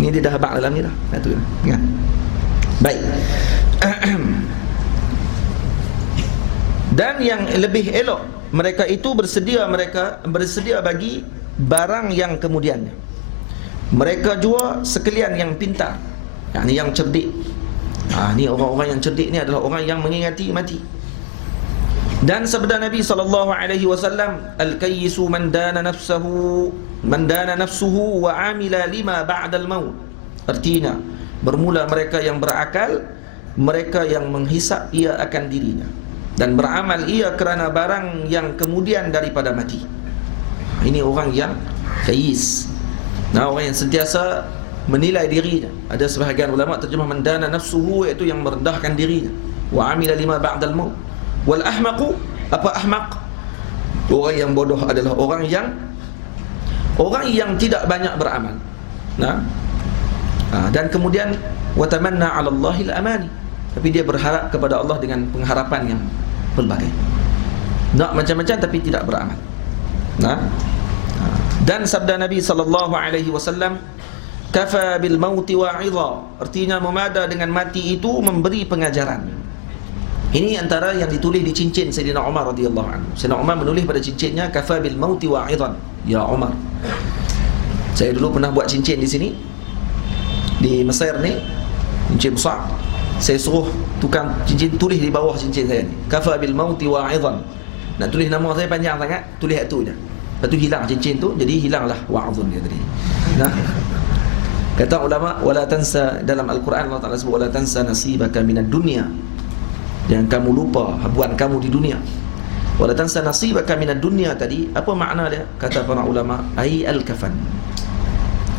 Ni dia dah habaq dalam ni dah. Itu kan. Baik. Dan yang lebih elok mereka itu bersedia bagi barang yang kemudiannya. Mereka jua sekalian yang pintar, yakni yang cerdik. Ni orang-orang yang cerdik ni adalah orang yang mengingati mati. Dan sabda Nabi SAW, al-kayyisu man dana nafsuhu wa amila lima ba'dal maut. Artinya bermula mereka yang berakal, mereka yang menghisap ia akan dirinya, dan beramal ia kerana barang yang kemudian daripada mati. Ini orang yang kayis. Orang yang sentiasa menilai dirinya. Ada sebahagian ulama terjemah mendana nafsuhu, iaitu yang merendahkan dirinya. Wa amila lima ba'dal maut. Wal ahmaqu, apa ahmaq? Orang yang bodoh adalah orang yang tidak banyak beramal. Dan kemudian wa tamanna 'ala Allahil amani, tapi dia berharap kepada Allah dengan pengharapan yang pelbagai. Nak macam-macam tapi tidak beramal. Dan sabda Nabi SAW, kafa bil mauti wa'idha, artinya memada dengan mati itu memberi pengajaran. Ini antara yang ditulis di cincin Sayyidina Umar radhiyallahu anhu. Sayyidina Umar menulis pada cincinnya, kafa bil mauti wa'idhan ya Umar. Saya dulu pernah buat cincin di sini di Mesir ni, cincin besar. Saya suruh tukang cincin tulis di bawah cincin saya ni, kafa bil mauti wa'idhan. Nak tulis nama saya panjang sangat, tulis itu je. Lepas tu hilang cincin tu, jadi hilanglah wa'adhun dia tadi. Kata ulama, wala tansa, dalam Al-Quran Allah Ta'ala sebut wala tansa nasibaka minad dunya, jangan kamu lupa habuan kamu di dunia. Wala tansa nasibaka minad dunya tadi, apa makna dia? Kata para ulama, ai al-kafan,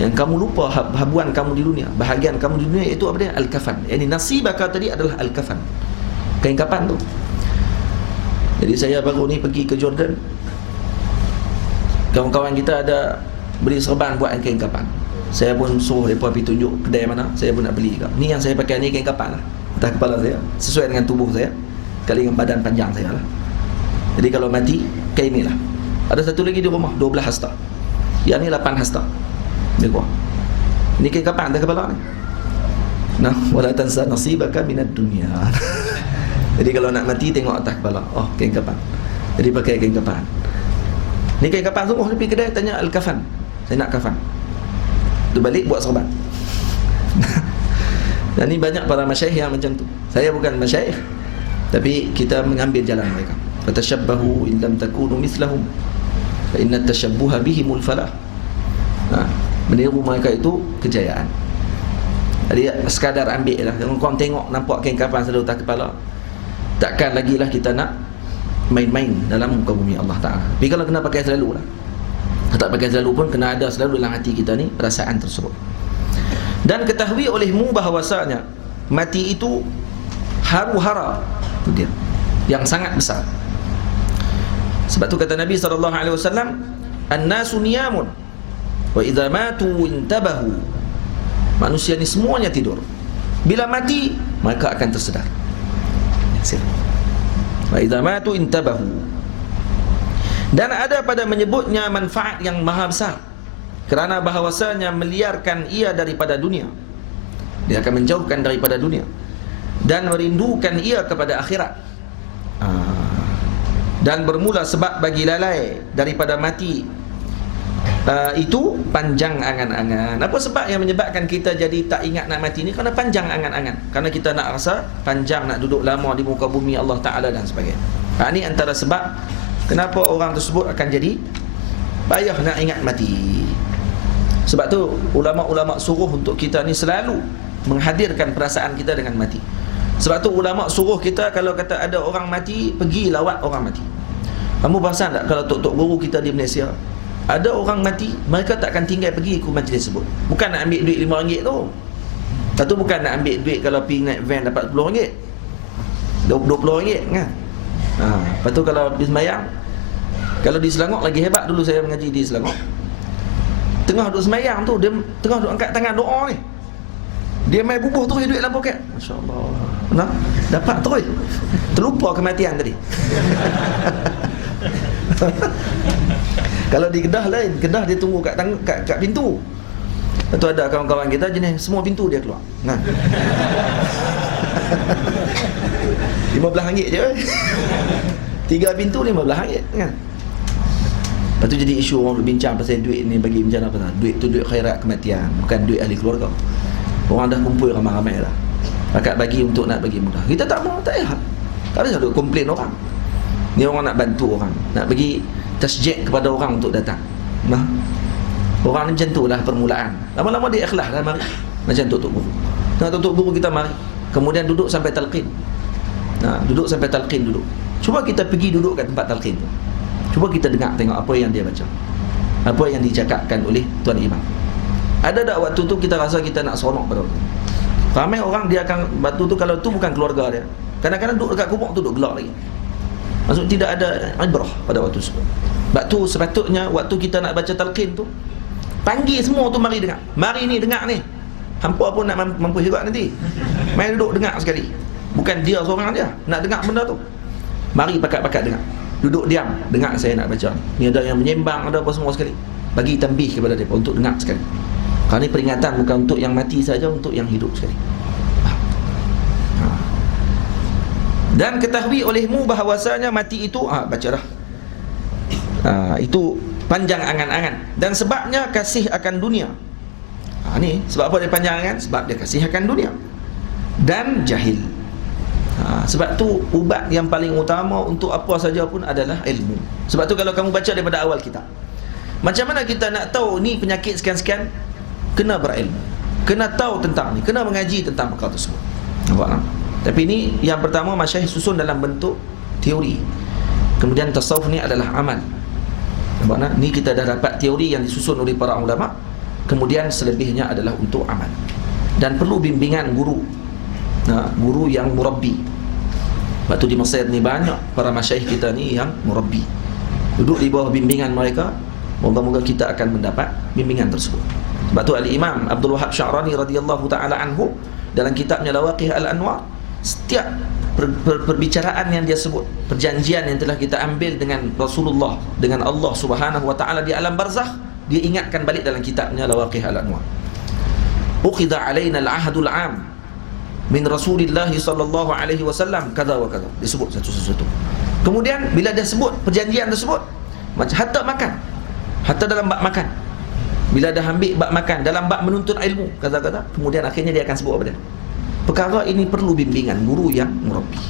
yang kamu lupa habuan kamu di dunia, bahagian kamu di dunia, itu apa dia? Al-kafan. Yani nasibaka tadi adalah al-kafan, kain kapan tu. Jadi saya baru ni pergi ke Jordan, kawan-kawan kita ada beli serban buat kain kapan. Saya pun suruh mereka pergi tunjuk kedai mana, saya pun nak beli juga. Ni yang saya pakai ni kain kapan lah, atas kepala saya, sesuai dengan tubuh saya, kali dengan badan panjang saya lah. Jadi kalau mati, kain ni lah. Ada satu lagi di rumah, 12 hasta. Yang ni 8 hasta. Ni gua. Ini kain kapan atas kepala ni. Wala tansa nasibaka minad dunya. Jadi kalau nak mati, tengok atas kepala, oh kain kapan. Jadi pakai kain kapan. Ni kain kapan sungguh, pergi kedai tanya al-kafan, saya nak kafan. Tu balik buat serban. Dan ni banyak para masyaikh yang macam tu. Saya bukan masyaikh, tapi kita mengambil jalan mereka. Fatashabbahu in lam takunu mithlahum fa inna tashabbuha bihimul falah. Meniru mereka itu kejayaan. Jadi sekadar ambil lah. Kalau kau tengok nampak kain kafan selalu atas kepala, takkan lagi lah kita nak main-main dalam muka bumi Allah Ta'ala. Tapi kalau kena pakai selalu lah, tak pakai selalu pun kena ada selalu dalam hati kita ni perasaan tersebut. Dan ketahui olehmu bahawasanya mati itu haru-hara, itu dia, yang sangat besar. Sebab tu kata Nabi SAW, an-nasu niyamun wa idza matu intabahu, manusia ni semuanya tidur, bila mati mereka akan tersedar. Wa idza matu intabahu. Dan ada pada menyebutnya manfaat yang maha besar, kerana bahawasanya meliarkan ia daripada dunia, dia akan menjauhkan daripada dunia dan merindukan ia kepada akhirat. Dan bermula sebab bagi lalai daripada mati itu panjang angan-angan. Apa sebab yang menyebabkan kita jadi tak ingat nak mati ni? Kerana panjang angan-angan, kerana kita nak rasa panjang nak duduk lama di muka bumi Allah Ta'ala dan sebagainya. Ini antara sebab kenapa orang tersebut akan jadi payah nak ingat mati. Sebab tu ulama-ulama suruh untuk kita ni selalu menghadirkan perasaan kita dengan mati. Sebab tu ulama suruh kita kalau kata ada orang mati, pergi lawat orang mati. Kamu perasan tak kalau tok-tok guru kita di Malaysia, ada orang mati, mereka takkan tinggal pergi ke majlis tersebut. Bukan nak ambil duit RM5 tu. Satu bukan nak ambil duit kalau pergi naik van dapat RM10, RM20 kan. Lepas tu kalau habis sembahyang, kalau di Selangor lagi hebat, dulu saya mengaji di Selangor. Tengah duduk sembahyang tu, dia tengah duduk angkat tangan doa ni, dia main bubuh terus duit dalam poket. Masya-Allah. Nah, dapat terus. Terlupa kematian tadi. Kalau di Kedah lain, Kedah dia tunggu kat pintu. Lepas tu ada kawan-kawan kita jenis semua pintu dia keluar. Nah. RM15 je. 3 pintu RM15 kan. Lepas tu jadi isu orang berbincang pasal duit ni bagi macam apa. Duit tu duit khairat kematian, bukan duit ahli keluarga. Orang dah kumpul ramai-ramai dah. Pakat bagi untuk nak bagi mudah. Kita tak mau, tak payah. Tak ada duk komplain orang. Ni orang nak bantu orang, nak bagi tasjid kepada orang untuk datang. Nah, orang ni macam tu lah permulaan. Lama-lama dia ikhlas lah mari. Macam tok-tok guru. Nah, tok-tok guru kita mari. Kemudian duduk sampai talqin. Nah, duduk sampai talqin duduk. Cuba kita pergi duduk kat tempat talqin tu. Cuba kita dengar tengok apa yang dia baca, apa yang dicakapkan oleh Tuan Imam. Ada tak waktu tu kita rasa kita nak seronok pada waktu tu? Ramai orang dia akan, waktu tu kalau tu bukan keluarga dia, kadang-kadang duduk dekat kubur tu duduk gelak lagi. Maksud tidak ada ibrah pada waktu tersebut. Sebab tu sepatutnya waktu kita nak baca talqin tu, panggil semua tu mari dengar. Mari ni dengar ni. Hampa pun nak mampu hebat nanti. Main duduk dengar sekali. Bukan dia seorang dia nak dengar benda tu. Mari pakat-pakat dengar. Duduk diam, dengar saya nak baca ni. Ada yang menyembang, ada apa semua sekali. Bagi tambih kepada mereka untuk dengar sekali. Kerana ini peringatan bukan untuk yang mati saja, untuk yang hidup sekali. Dan ketahui olehmu bahawasanya mati itu, bacalah. Itu panjang angan-angan. Dan sebabnya kasih akan dunia. Ni sebab apa dia panjang angan? Sebab dia kasih akan dunia. Dan jahil. Sebab tu ubat yang paling utama untuk apa saja pun adalah ilmu. Sebab tu kalau kamu baca daripada awal kitab, macam mana kita nak tahu ni penyakit sekian-sekian? Kena berilmu, kena tahu tentang ni, kena mengaji tentang perkara tersebut. Nampak tak? Tapi ni yang pertama masyayikh susun dalam bentuk teori. Kemudian tasawuf ni adalah amal. Nampak tak? Ni kita dah dapat teori yang disusun oleh para ulama. Kemudian selebihnya adalah untuk amal. Dan perlu bimbingan guru. Guru yang murabbi. Waktu di Mesir ni banyak para masyayikh kita ni yang murabbi. Duduk di bawah bimbingan mereka. Moga-moga kita akan mendapat bimbingan tersebut. Sebab tu Al-Imam Abdul Wahab Sya'rani radhiyallahu ta'ala anhu dalam kitabnya Lawaqih Al-Anwar, setiap perbicaraan yang dia sebut, perjanjian yang telah kita ambil dengan Rasulullah, dengan Allah Subhanahu wa ta'ala di alam barzakh, dia ingatkan balik dalam kitabnya Lawaqih Al-Anwar. Uqidha alaina al-ahadul 'am min Rasulillah sallallahu alaihi wasallam kada wa kada. Disebut satu-satu. Kemudian bila dia sebut perjanjian tersebut, macam hatta makan, hatta dalam bab makan, bila dah ambil bab makan, dalam bab menuntut ilmu, kata-kata, kemudian akhirnya dia akan sebut apa dia? Perkara ini perlu bimbingan guru yang murabbi.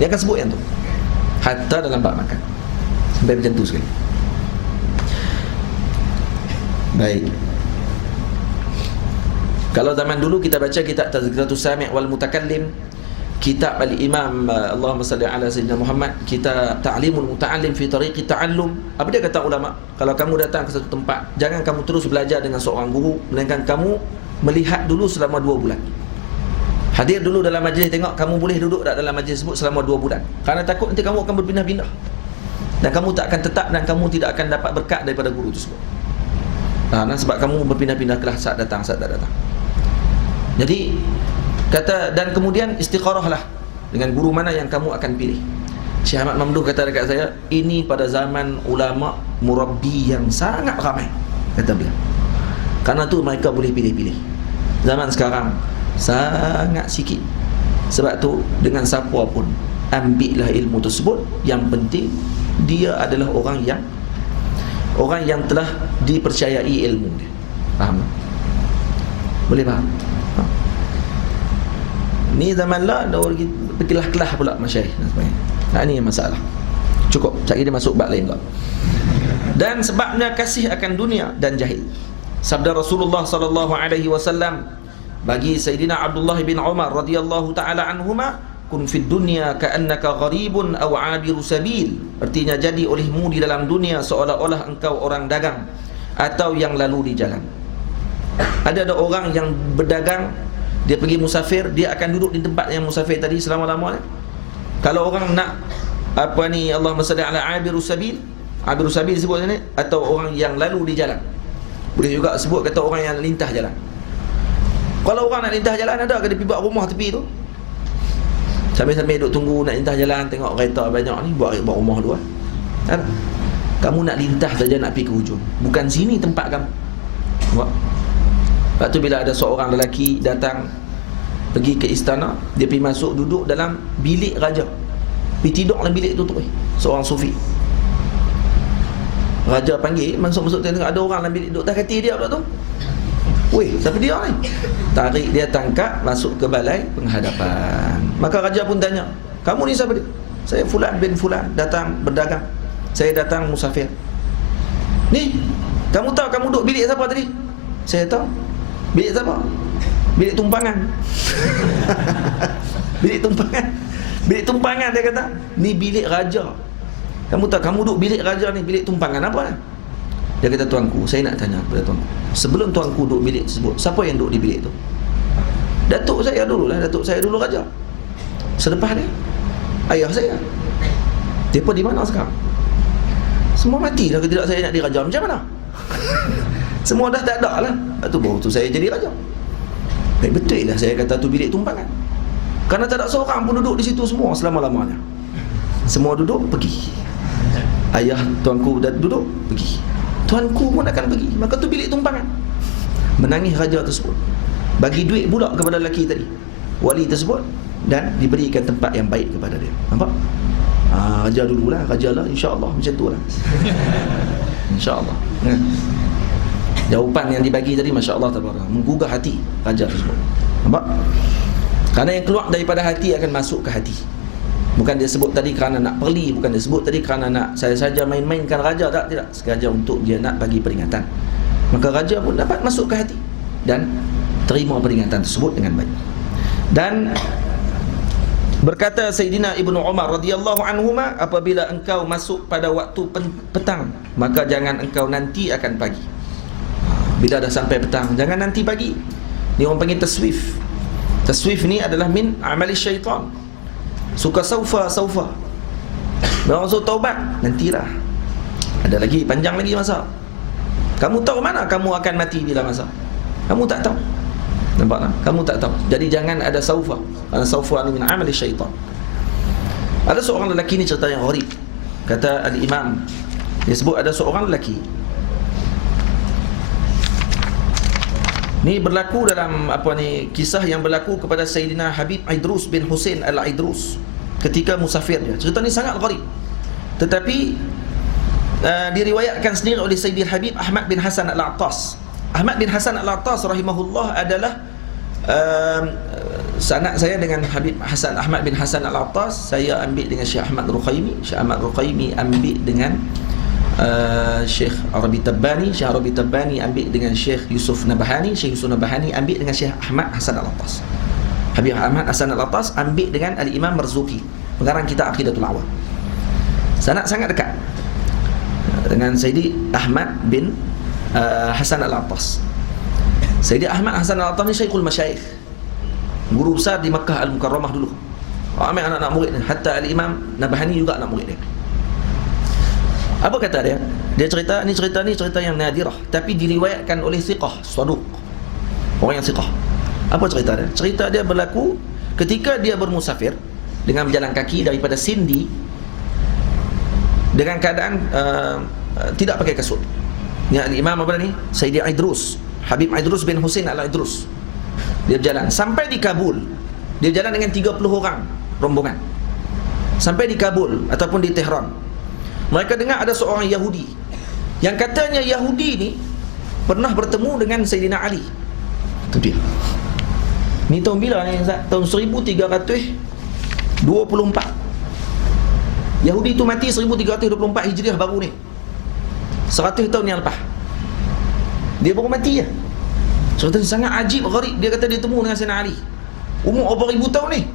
Dia akan sebut yang tu. Hatta dalam bab makan. Sampai macam tu sekali. Baik. Kalau zaman dulu kita baca kitab Tazkiratus Sami' wal Mutakallim, kitab Al-Imam Allahumma salli ala Sayyidina Muhammad, kitab Ta'limul Muta'allim fi Tariqi Ta'allum. Apa dia kata ulama? Kalau kamu datang ke satu tempat, jangan kamu terus belajar dengan seorang guru, melainkan kamu melihat dulu selama 2 bulan. Hadir dulu dalam majlis, tengok kamu boleh duduk tak dalam majlis tersebut selama 2 bulan. Kerana takut nanti kamu akan berpindah-pindah. Dan kamu tak akan tetap, dan kamu tidak akan dapat berkat daripada guru tersebut. Sebab kamu berpindah-pindah kelas saat datang, saat tak datang. Jadi kata, dan kemudian istiqarahlah dengan guru mana yang kamu akan pilih. Syekh Ahmad Mamduh kata dekat saya, ini pada zaman ulama murabbi yang sangat ramai, kata beliau. Karena tu mereka boleh pilih-pilih. Zaman sekarang sangat sikit. Sebab tu dengan siapa pun ambillah ilmu tersebut. Yang penting dia adalah orang yang telah dipercayai ilmu dia. Faham? Boleh faham? Ni zaman lah dah berkelah-kelah pula masyayikh dan sebagainya. Ini yang masalah. Cukup, cari dia masuk bab lain pula. Dan sebabnya kasih akan dunia dan jahil. Sabda Rasulullah sallallahu alaihi wasallam bagi Sayyidina Abdullah bin Umar radhiyallahu taala anhuma, kun fid dunya ka'annaka gharibun aw 'abiru sabil. Artinya, jadi olehmu di dalam dunia seolah-olah engkau orang dagang atau yang lalu di jalan. Ada orang yang berdagang, dia pergi musafir, dia akan duduk di tempat yang musafir tadi selama-lamanya. Kalau orang nak Allahumma salli ala 'abiru sabil, 'abiru sabil sebut ni, atau orang yang lalu di jalan. Boleh juga sebut kata orang yang lintah jalan. Kalau orang nak lintah jalan, ada ke dia pergi buat rumah tepi tu, sambil-sambil duduk tunggu nak lintah jalan, tengok kereta banyak ni, buat rumah dulu. Ada. Kamu nak lintah saja, nak pergi ke hujung, bukan sini tempat kamu. Nampak? Lepas tu bila ada seorang lelaki datang pergi ke istana, dia pergi masuk duduk dalam bilik raja, pergi tidur dalam bilik tu. Seorang sufi. Raja panggil, masuk-masuk, tengok ada orang dalam bilik duduk atas katil dia pula tu. Weh, siapa dia ni? Tarik dia, tangkap, masuk ke balai penghadapan. Maka raja pun tanya, kamu ni siapa dia? Saya Fulan bin Fulan, datang berdagang. Saya datang musafir. Ni, kamu tahu kamu duduk bilik siapa tadi? Saya tahu. Bilik siapa? Bilik tumpangan. Bilik tumpangan. Bilik tumpangan, dia kata. Ni bilik raja. Kamu tahu kamu duduk bilik raja ni, bilik tumpangan apa ni? Dia kata, tuanku, saya nak tanya kepada tuanku, sebelum tuanku duduk bilik tersebut, siapa yang duduk di bilik tu? Datuk saya dululah, datuk saya dulu raja. Selepas dia, ayah saya. Depa di mana sekarang? Semua mati dah, ke tidak saya nak jadi raja, macam mana? Semua dah tak ada lah. Tu baru tu saya jadi raja. Betul lah saya kata tu bilik tumpangan. Kerana tak ada seorang pun duduk di situ semua selama-lamanya. Semua duduk, pergi. Ayah tuanku dah duduk, pergi. Tuanku pun akan pergi. Maka tu bilik tumpangan. Menangis raja tersebut. Bagi duit pula kepada lelaki tadi, wali tersebut, dan diberikan tempat yang baik kepada dia. Nampak? Raja dululah, raja lah, insya-Allah macam tu lah. Insya-Allah. Jawapan yang dibagi tadi, masya-Allah tabaraka, menggugah hati raja tersebut. Nampak? Kerana yang keluar daripada hati akan masuk ke hati. Bukan dia sebut tadi kerana nak perli, bukan dia sebut tadi kerana nak saya saja main-mainkan raja, tak, tidak. Sengaja untuk dia nak bagi peringatan. Maka raja pun dapat masuk ke hati dan terima peringatan tersebut dengan baik. Dan berkata Sayyidina Ibnu Umar radhiyallahu anhuma, apabila engkau masuk pada waktu petang, maka jangan engkau nanti akan pagi. Bila dah sampai petang, jangan nanti pagi. Ni orang panggil taswif. Taswif ni adalah min amali syaitan. Suka saufa. Orang suruh taubat, nantilah, ada lagi, panjang lagi masa. Kamu tahu mana kamu akan mati bila masa? Kamu tak tahu. Nampak tak? Kamu tak tahu. Jadi jangan ada saufa. Kerana saufa ni min amali syaitan. Ada seorang lelaki ni cerita yang gharib. Kata al-Imam, dia sebut ada seorang lelaki ni berlaku dalam kisah yang berlaku kepada Sayyidina Habib Idrus bin Husain al-Idrus ketika musafir dia. Cerita ni sangat gharib, tetapi diriwayatkan sendiri oleh Sayyidina Habib Ahmad bin Hasan al-Attas. Ahmad bin Hasan al-Attas rahimahullah adalah sanad saya dengan Habib Ahmad bin Hasan al-Attas. Saya ambil dengan Syekh Ahmad Ruqaimi, Syekh Ahmad Ruqaimi ambil dengan Syekh Arabi Tabbani, Syekh Arabi Tabbani ambil dengan Syekh Yusuf Nabahani, Syekh Yusuf Nabahani ambil dengan Syekh Ahmad Hasan al-Attas. Habib Ahmad Hasan al-Attas ambil dengan Al-Imam Marzuki, pengarang kitab Aqidatul Awam. Sanad sangat dekat dengan Sayyidi Ahmad bin Hasan al-Attas. Sayyidi Ahmad Hasan al-Attas ni Syekhul Masyayikh, guru besar di Makkah Al-Mukarramah dulu. Ramai anak-anak murid ni, hatta Al-Imam Nabahani juga anak murid dia. Apa kata dia? Dia cerita yang nadirah, tapi diriwayatkan oleh thiqah, saduq, orang yang thiqah. Apa cerita dia? Cerita dia berlaku ketika dia bermusafir dengan berjalan kaki daripada Sindi dengan keadaan tidak pakai kasut. Ni Imam apa ni? Sayyidi Idrus, Habib Idrus bin Husain al-Idrus. Dia berjalan sampai di Kabul. Dia berjalan dengan 30 orang rombongan. Sampai di Kabul ataupun di Tehran. Mereka dengar ada seorang Yahudi yang katanya Yahudi ni pernah bertemu dengan Sayyidina Ali. Itu dia. Ni tahun bila ni? Tahun 1324. Yahudi tu mati 1324 Hijriah baru ni. 100 tahun yang lepas. Dia baru mati ya. Cerita sangat ajib, gharib. Dia kata dia temu dengan Sayyidina Ali. Umur berapa ribu tahun ni.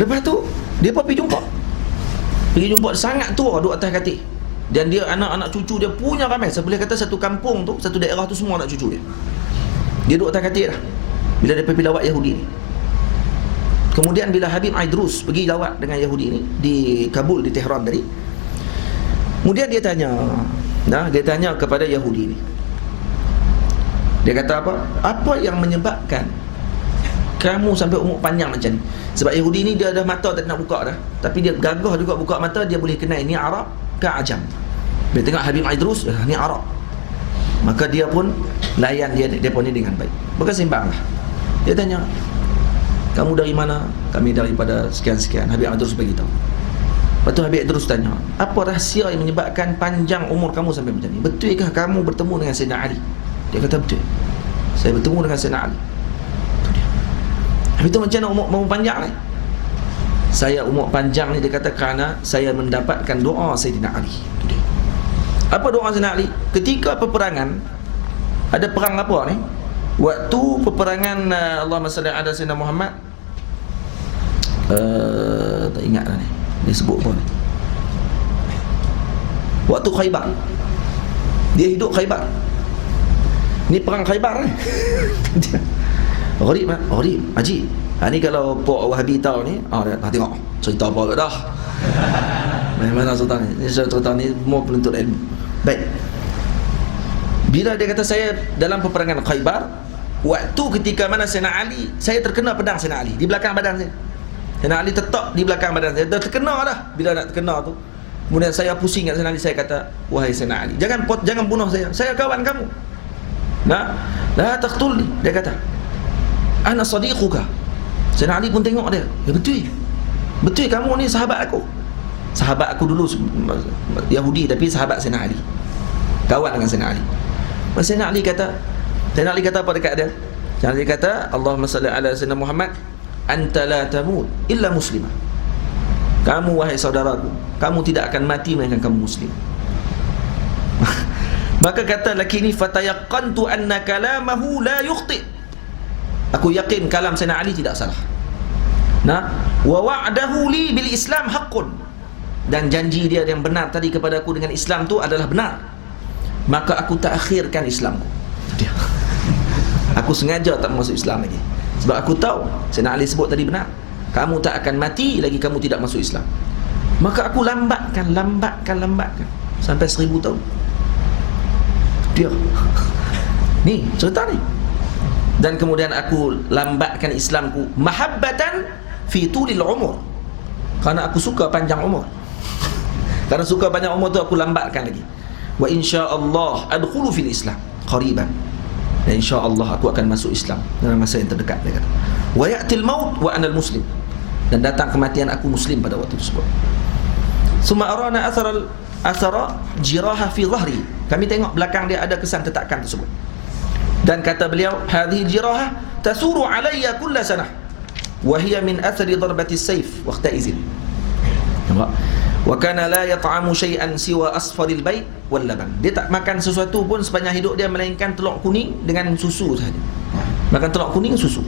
Lepas tu dia pun pergi jumpa sangat tua duduk atas katil. Dan dia anak-anak cucu dia punya ramai. Saya boleh kata satu kampung tu, satu daerah tu semua anak cucu dia. Dia duduk atas katil dah bila dia pergi lawat Yahudi ni. Kemudian bila Habib Aidrus pergi lawat dengan Yahudi ni di Kabul, di Tehran tadi, kemudian dia tanya, dia tanya kepada Yahudi ni. Dia kata apa? Apa yang menyebabkan kamu sampai umur panjang macam ni? Sebab Yahudi ni dia dah mata tak nak buka dah, tapi dia gagah juga buka mata. Dia boleh kenal ni Arab ke Ajam. Dia tengok Habib Aidrus, ni Arab, maka dia pun layan dia pun ni dengan baik, berkesimbang lah. Dia tanya, kamu dari mana? Kami daripada sekian-sekian. Habib Aidrus beritahu. Lepas tu Habib Aidrus tanya, apa rahsia yang menyebabkan panjang umur kamu sampai macam ni? Betulkah kamu bertemu dengan Sayyidina Ali? Dia kata betul, saya bertemu dengan Sayyidina Ali. Itu dia. Habis tu macam mana umur panjang ni? Saya umur panjang ni, dia kata, kerana saya mendapatkan doa Sayyidina Ali. Itu dia. Apa doa Sayyidina Ali? Ketika peperangan, ada perang apa ni? Waktu peperangan Allahumma salli ala Sayyidina Muhammad, tak ingat lah ni, dia sebut apa ni? Waktu Khaybar. Dia hidup Khaybar. Ni perang Khaybar ni. Gharib, ajib. Ni kalau Pok Wahabi tahu ni, dah tengok cerita apa dah. Mana cerita ni? Ini cerita ni mau penuntut ilmu. Baik. Bila dia kata saya dalam peperangan Khaybar, waktu ketika mana Sayyidina Ali, saya terkena pedang Sayyidina Ali di belakang badan saya. Sayyidina Ali tetap di belakang badan saya. Dah terkena dah. Bila nak terkena tu, kemudian saya pusing kat Sayyidina Ali. Saya kata, wahai Sayyidina Ali, jangan bunuh saya. Saya kawan kamu. La taqtulni. Dia kata, ana sadiquka. Sayyidina Ali pun tengok dia. Ya betul kamu ni sahabat aku. Sahabat aku dulu Yahudi, tapi sahabat Sayyidina Ali, kawan dengan Sayyidina Ali. Sayyidina Ali kata apa dekat dia? Sayyidina Ali kata, Allahumma salli ala Sayyidina Muhammad, anta la tamut illa muslimah. Kamu wahai saudaraku, kamu tidak akan mati melainkan kamu muslim. Maka kata lelaki ni, fatayaqqantu anna kalamahu la yukhti. Aku yakin kalam Sayyidina Ali tidak salah. Wa wa'dahu li bil Islam haqqun. Dan janji dia yang benar tadi kepada aku dengan Islam tu adalah benar. Maka aku takhirkan Islamku. Dia. Aku sengaja tak masuk Islam lagi. Sebab aku tahu Sayyidina Ali sebut tadi benar. Kamu tak akan mati lagi kamu tidak masuk Islam. Maka aku lambatkan sampai 1000 tahun. Dia. Ni cerita ni. Dan kemudian aku lambatkan Islamku mahabbatan fi tulil umur. Kerana aku suka panjang umur. Kerana suka panjang umur tu aku lambatkan lagi. Wa insyaallah adkhulu fil Islam qariban. Dan insyaallah aku akan masuk Islam dalam masa yang terdekat, dia kata. Wa ya'til maut wa ana muslim. Dan datang kematian aku muslim pada waktu tersebut. Summa arana athara jiraha fi dhahri. Kami tengok belakang dia ada kesan tetakan tersebut. Dan kata beliau, hadhihi jiraha tasuru alayya kulla sanah wa hiya min athari darbati as-sayf waqta izin. Wa kana la yat'amu shay'an siwa asfaril bait wal laban. Dia tak makan sesuatu pun sepanjang hidup dia melainkan telur kuning dengan susu sahaja. Makan telur kuning susu.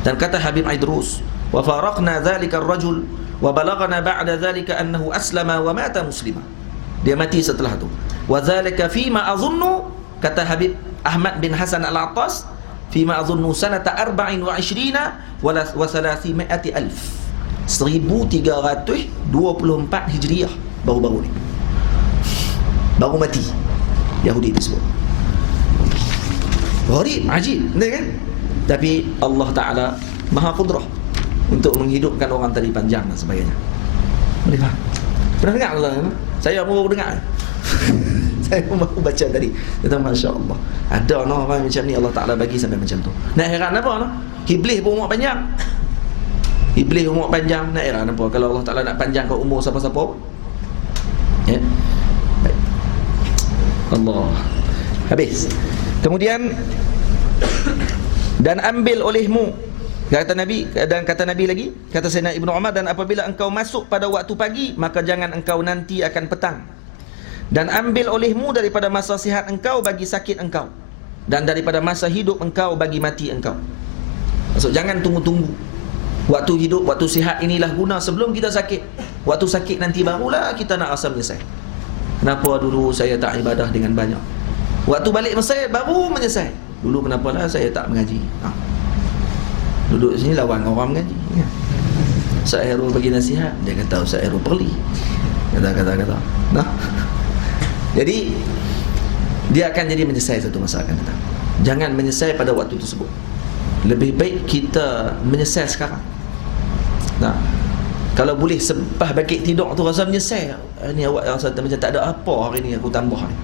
Dan kata Habib Aidrus, wa faraqna dhalika ar-rajul wa balaghana ba'da dhalika annahu aslama wa mata muslima. Dia mati setelah tu. Wa dhalika fima adhunnu, kata Habib Ahmad bin Hasan Al-Attas, fima adhunnu sanata 24 wa 300,000. 1324 Hijriah, baru-baru ni. Baru mati Yahudi tersebut. Gharib, ajib, betul kan? Tapi Allah Ta'ala Maha Qudrah untuk menghidupkan orang tadi panjang dan sebagainya. Boleh faham? Pernah dengar Allah? Saya baru dengar. Saya pun baru baca tadi. Kata Masya Allah, ada orang macam ni Allah Ta'ala bagi sampai macam tu. Nak heran apa? Iblis pun umur panjang. Iblis umur panjang, nak heran apa kalau Allah Ta'ala nak panjangkan umur siapa-siapa. Ya. Baik. Allah. Habis. Kemudian, dan ambil olehmu, kata Nabi, dan kata Nabi lagi, kata Sayyidina Ibnu Umar, dan apabila engkau masuk pada waktu pagi, maka jangan engkau nanti akan petang. Dan ambil olehmu daripada masa sihat engkau bagi sakit engkau, dan daripada masa hidup engkau bagi mati engkau. Maksud jangan tunggu-tunggu. Waktu hidup, waktu sihat inilah guna sebelum kita sakit. Waktu sakit nanti barulah kita nak rasa menyesal. Kenapa dulu saya tak ibadah dengan banyak? Waktu balik Mesir baru menyesal. Dulu kenapalah saya tak mengaji. Duduk sini lawan orang mengaji. Ustaz Hairul bagi nasihat, dia kata Ustaz Hairul perli. Kata. Nah. Jadi dia akan jadi menyesal satu masa akan datang. Jangan menyesal pada waktu tersebut. Lebih baik kita menyesal sekarang. Nah, kalau boleh selepas bangkit tidur tu rasa menyesal. Ni awak rasa macam tak ada apa hari ni aku tambah ni.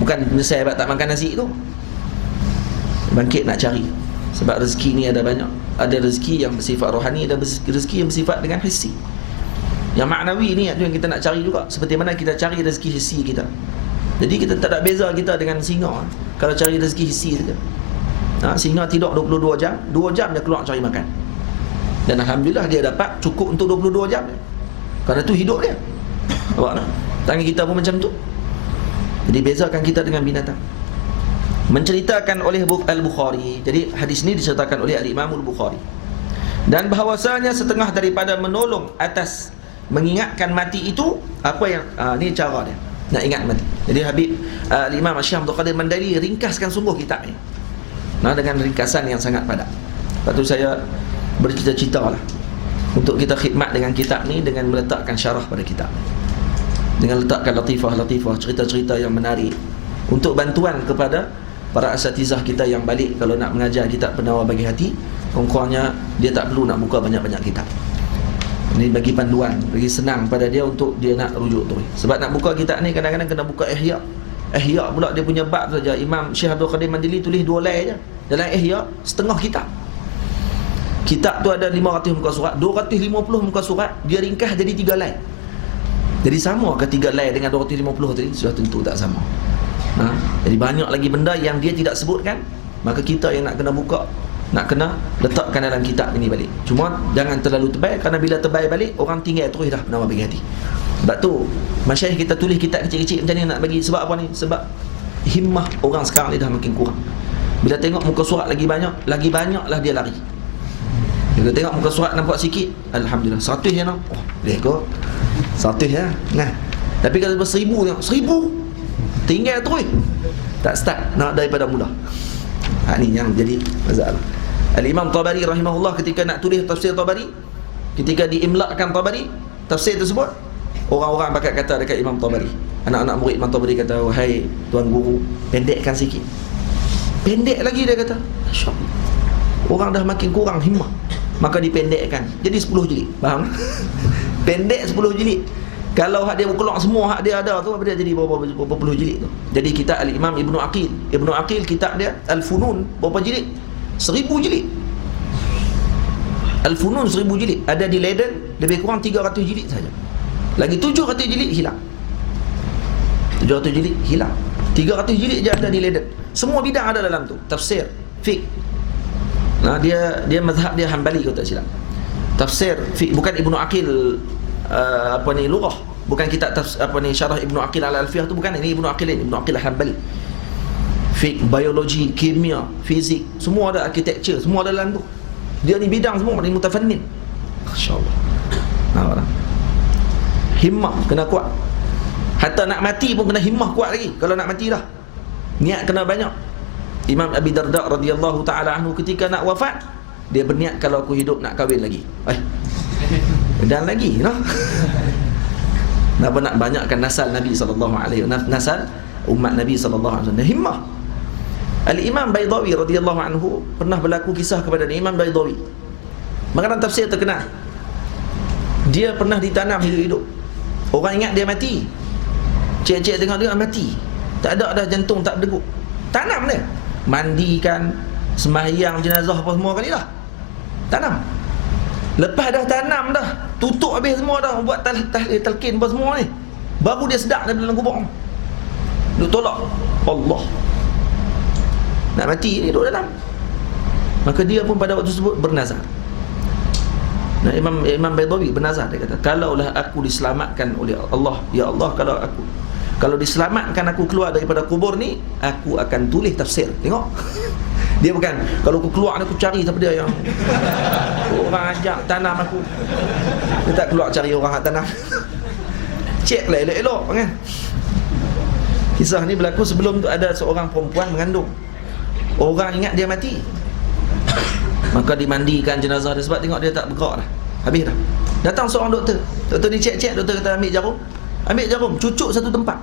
Bukan menyesal sebab tak makan nasi tu. Bangkit nak cari. Sebab rezeki ni ada banyak. Ada rezeki yang bersifat rohani, ada rezeki yang bersifat dengan hissi. Yang maknawi ni yang kita nak cari juga. Seperti mana kita cari rezeki hissi kita. Jadi kita tak ada beza kita dengan singa. Kalau cari rezeki hissi saja. Singa tidur 22 jam, 2 jam dia keluar cari makan. Dan alhamdulillah dia dapat cukup untuk 22 jam. Kerana tu hidup dia. Nampak tak? Tangan kita pun macam tu. Jadi bezakan kita dengan binatang. Menceritakan oleh Al-Bukhari. Jadi hadis ni diceritakan oleh Al-Imam Al-Bukhari. Dan bahawasanya setengah daripada menolong atas mengingatkan mati itu, apa yang ni cara dia nak ingat mati. Jadi Habib Al-Imam Syekh Abdul Qadir Mandali ringkaskan sungguh kitab ni. Dengan ringkasan yang sangat padat. Lepas tu saya bercita-cita lah untuk kita khidmat dengan kitab ni, dengan meletakkan syarah pada kitab, dengan letakkan latifah-latifah, cerita-cerita yang menarik untuk bantuan kepada para asatizah kita yang balik kalau nak mengajar kitab Penawar Bagi Hati. Kurang-kurangnya dia tak perlu nak buka banyak-banyak kitab. Ini bagi panduan, bagi senang pada dia untuk dia nak rujuk tu. Sebab nak buka kitab ni kadang-kadang kena buka Ihya. Ihya pula dia punya bab saja. Imam Syekh Abdul Qadir Mandili tulis 2 lai je. Dalam Ihya setengah kitab. Kitab tu ada 500 muka surat, 250 muka surat, dia ringkas jadi 3 lai. Jadi sama ke 3 lai dengan 250 tadi? Sudah tentu tak sama. Jadi banyak lagi benda yang dia tidak sebutkan. Maka kita yang nak kena buka, nak kena letakkan dalam kitab ini balik. Cuma jangan terlalu tebal, kerana bila tebal balik orang tinggal terus dah Penawar Bagi Hati. Sebab tu masyayikh kita tulis kitab kecil-kecil macam ni nak bagi. Sebab apa ni? Sebab himmah orang sekarang ni dah makin kurang. Bila tengok muka surat lagi banyaklah dia lari. Bila tengok muka surat nampak sikit, alhamdulillah 100 je nak. Oh, boleh kot 100 ya. Tapi kalau 1000 tengok 1000 tinggal terus. Tak start nak daripada mula. Ni yang jadi masalah. Al-Imam Tabari rahimahullah ketika nak tulis tafsir Tabari, ketika diimlakkan Tabari, tafsir tersebut, orang-orang pakat kata dekat Imam Tabari, anak-anak murid Imam Tabari kata, wahai tuan guru, pendekkan sikit. Pendek lagi dia kata. Masya-Allah. Orang dah makin kurang himmah, maka dipendekkan jadi 10 jilid. Faham? Pendek 10 jilid. Kalau hak dia keluar semua hak dia ada tu, apa dia jadi berapa puluh jilid tu. Jadi kita Al-Imam Ibnu Aqil kitab dia Al-Funun berapa jilid? 1000 jilid. Al-Funun 1000 jilid. Ada di Leiden lebih kurang 300 jilid saja. Lagi 700 jilid hilang. 700 jilid hilang. 300 jilid je ada di Leiden. Semua bidang ada dalam tu. Tafsir, fiqh. Dia mazhab dia Hanbali kalau tak silap. Tafsir, fiqh, bukan Ibnu Aqil lughah. Bukan kitab syarah Ibnu Aqil al-Alfiyah tu, bukan. Ini Ibnu Aqil Hanbali. Fiqh, biologi, kimia, fizik, semua ada, architecture, semua ada dalam tu. Dia ni bidang semua, ni mutafannin. Masya-Allah. Himmah kena kuat. Hatta nak mati pun kena himmah kuat lagi. Kalau nak mati dah, niat kena banyak. Imam Abi Darda radhiyallahu taala anhu ketika nak wafat, dia berniat kalau aku hidup nak kahwin lagi. Dan lagi nak banyakkan nasal Nabi sallallahu alaihi wasallam, nasal umat Nabi sallallahu alaihi wasallam. Himmah. Al-Imam Baydawi radhiyallahu anhu pernah berlaku kisah kepada dia. Imam Baydawi, makanan tafsir terkenal, dia pernah ditanam hidup-hidup. Orang ingat dia mati, cik-cik tengok dia mati, tak ada dah jantung tak berdegup. Tanam dia, mandikan, sembahyang jenazah apa semua kali dah tanam. Lepas dah tanam dah, tutup habis semua dah, buat tahlil talqin apa semua ni, baru dia sedap dalam kubur. Duk tolak Allah, nak mati ni duduk dalam. Maka dia pun pada waktu tersebut bernazar. Imam Baydawi bernazar, dia kata, kalaulah aku diselamatkan oleh Allah, ya Allah, kalau diselamatkan aku keluar daripada kubur ni, aku akan tulis tafsir. Tengok. Dia bukan, kalau aku keluar ni aku cari siapa dia yang orang ajak tanam aku. Dia tak keluar cari orang yang tanam. Cek lah elok-elok kan. Kisah ni berlaku sebelum tu ada seorang perempuan mengandung. Orang ingat dia mati. Maka dimandikan jenazah dia sebab tengok dia tak bergerak dah. Habis dah. Datang seorang doktor. Doktor ni cek-cek, doktor kata ambil jarum. Ambil jarum, cucuk satu tempat.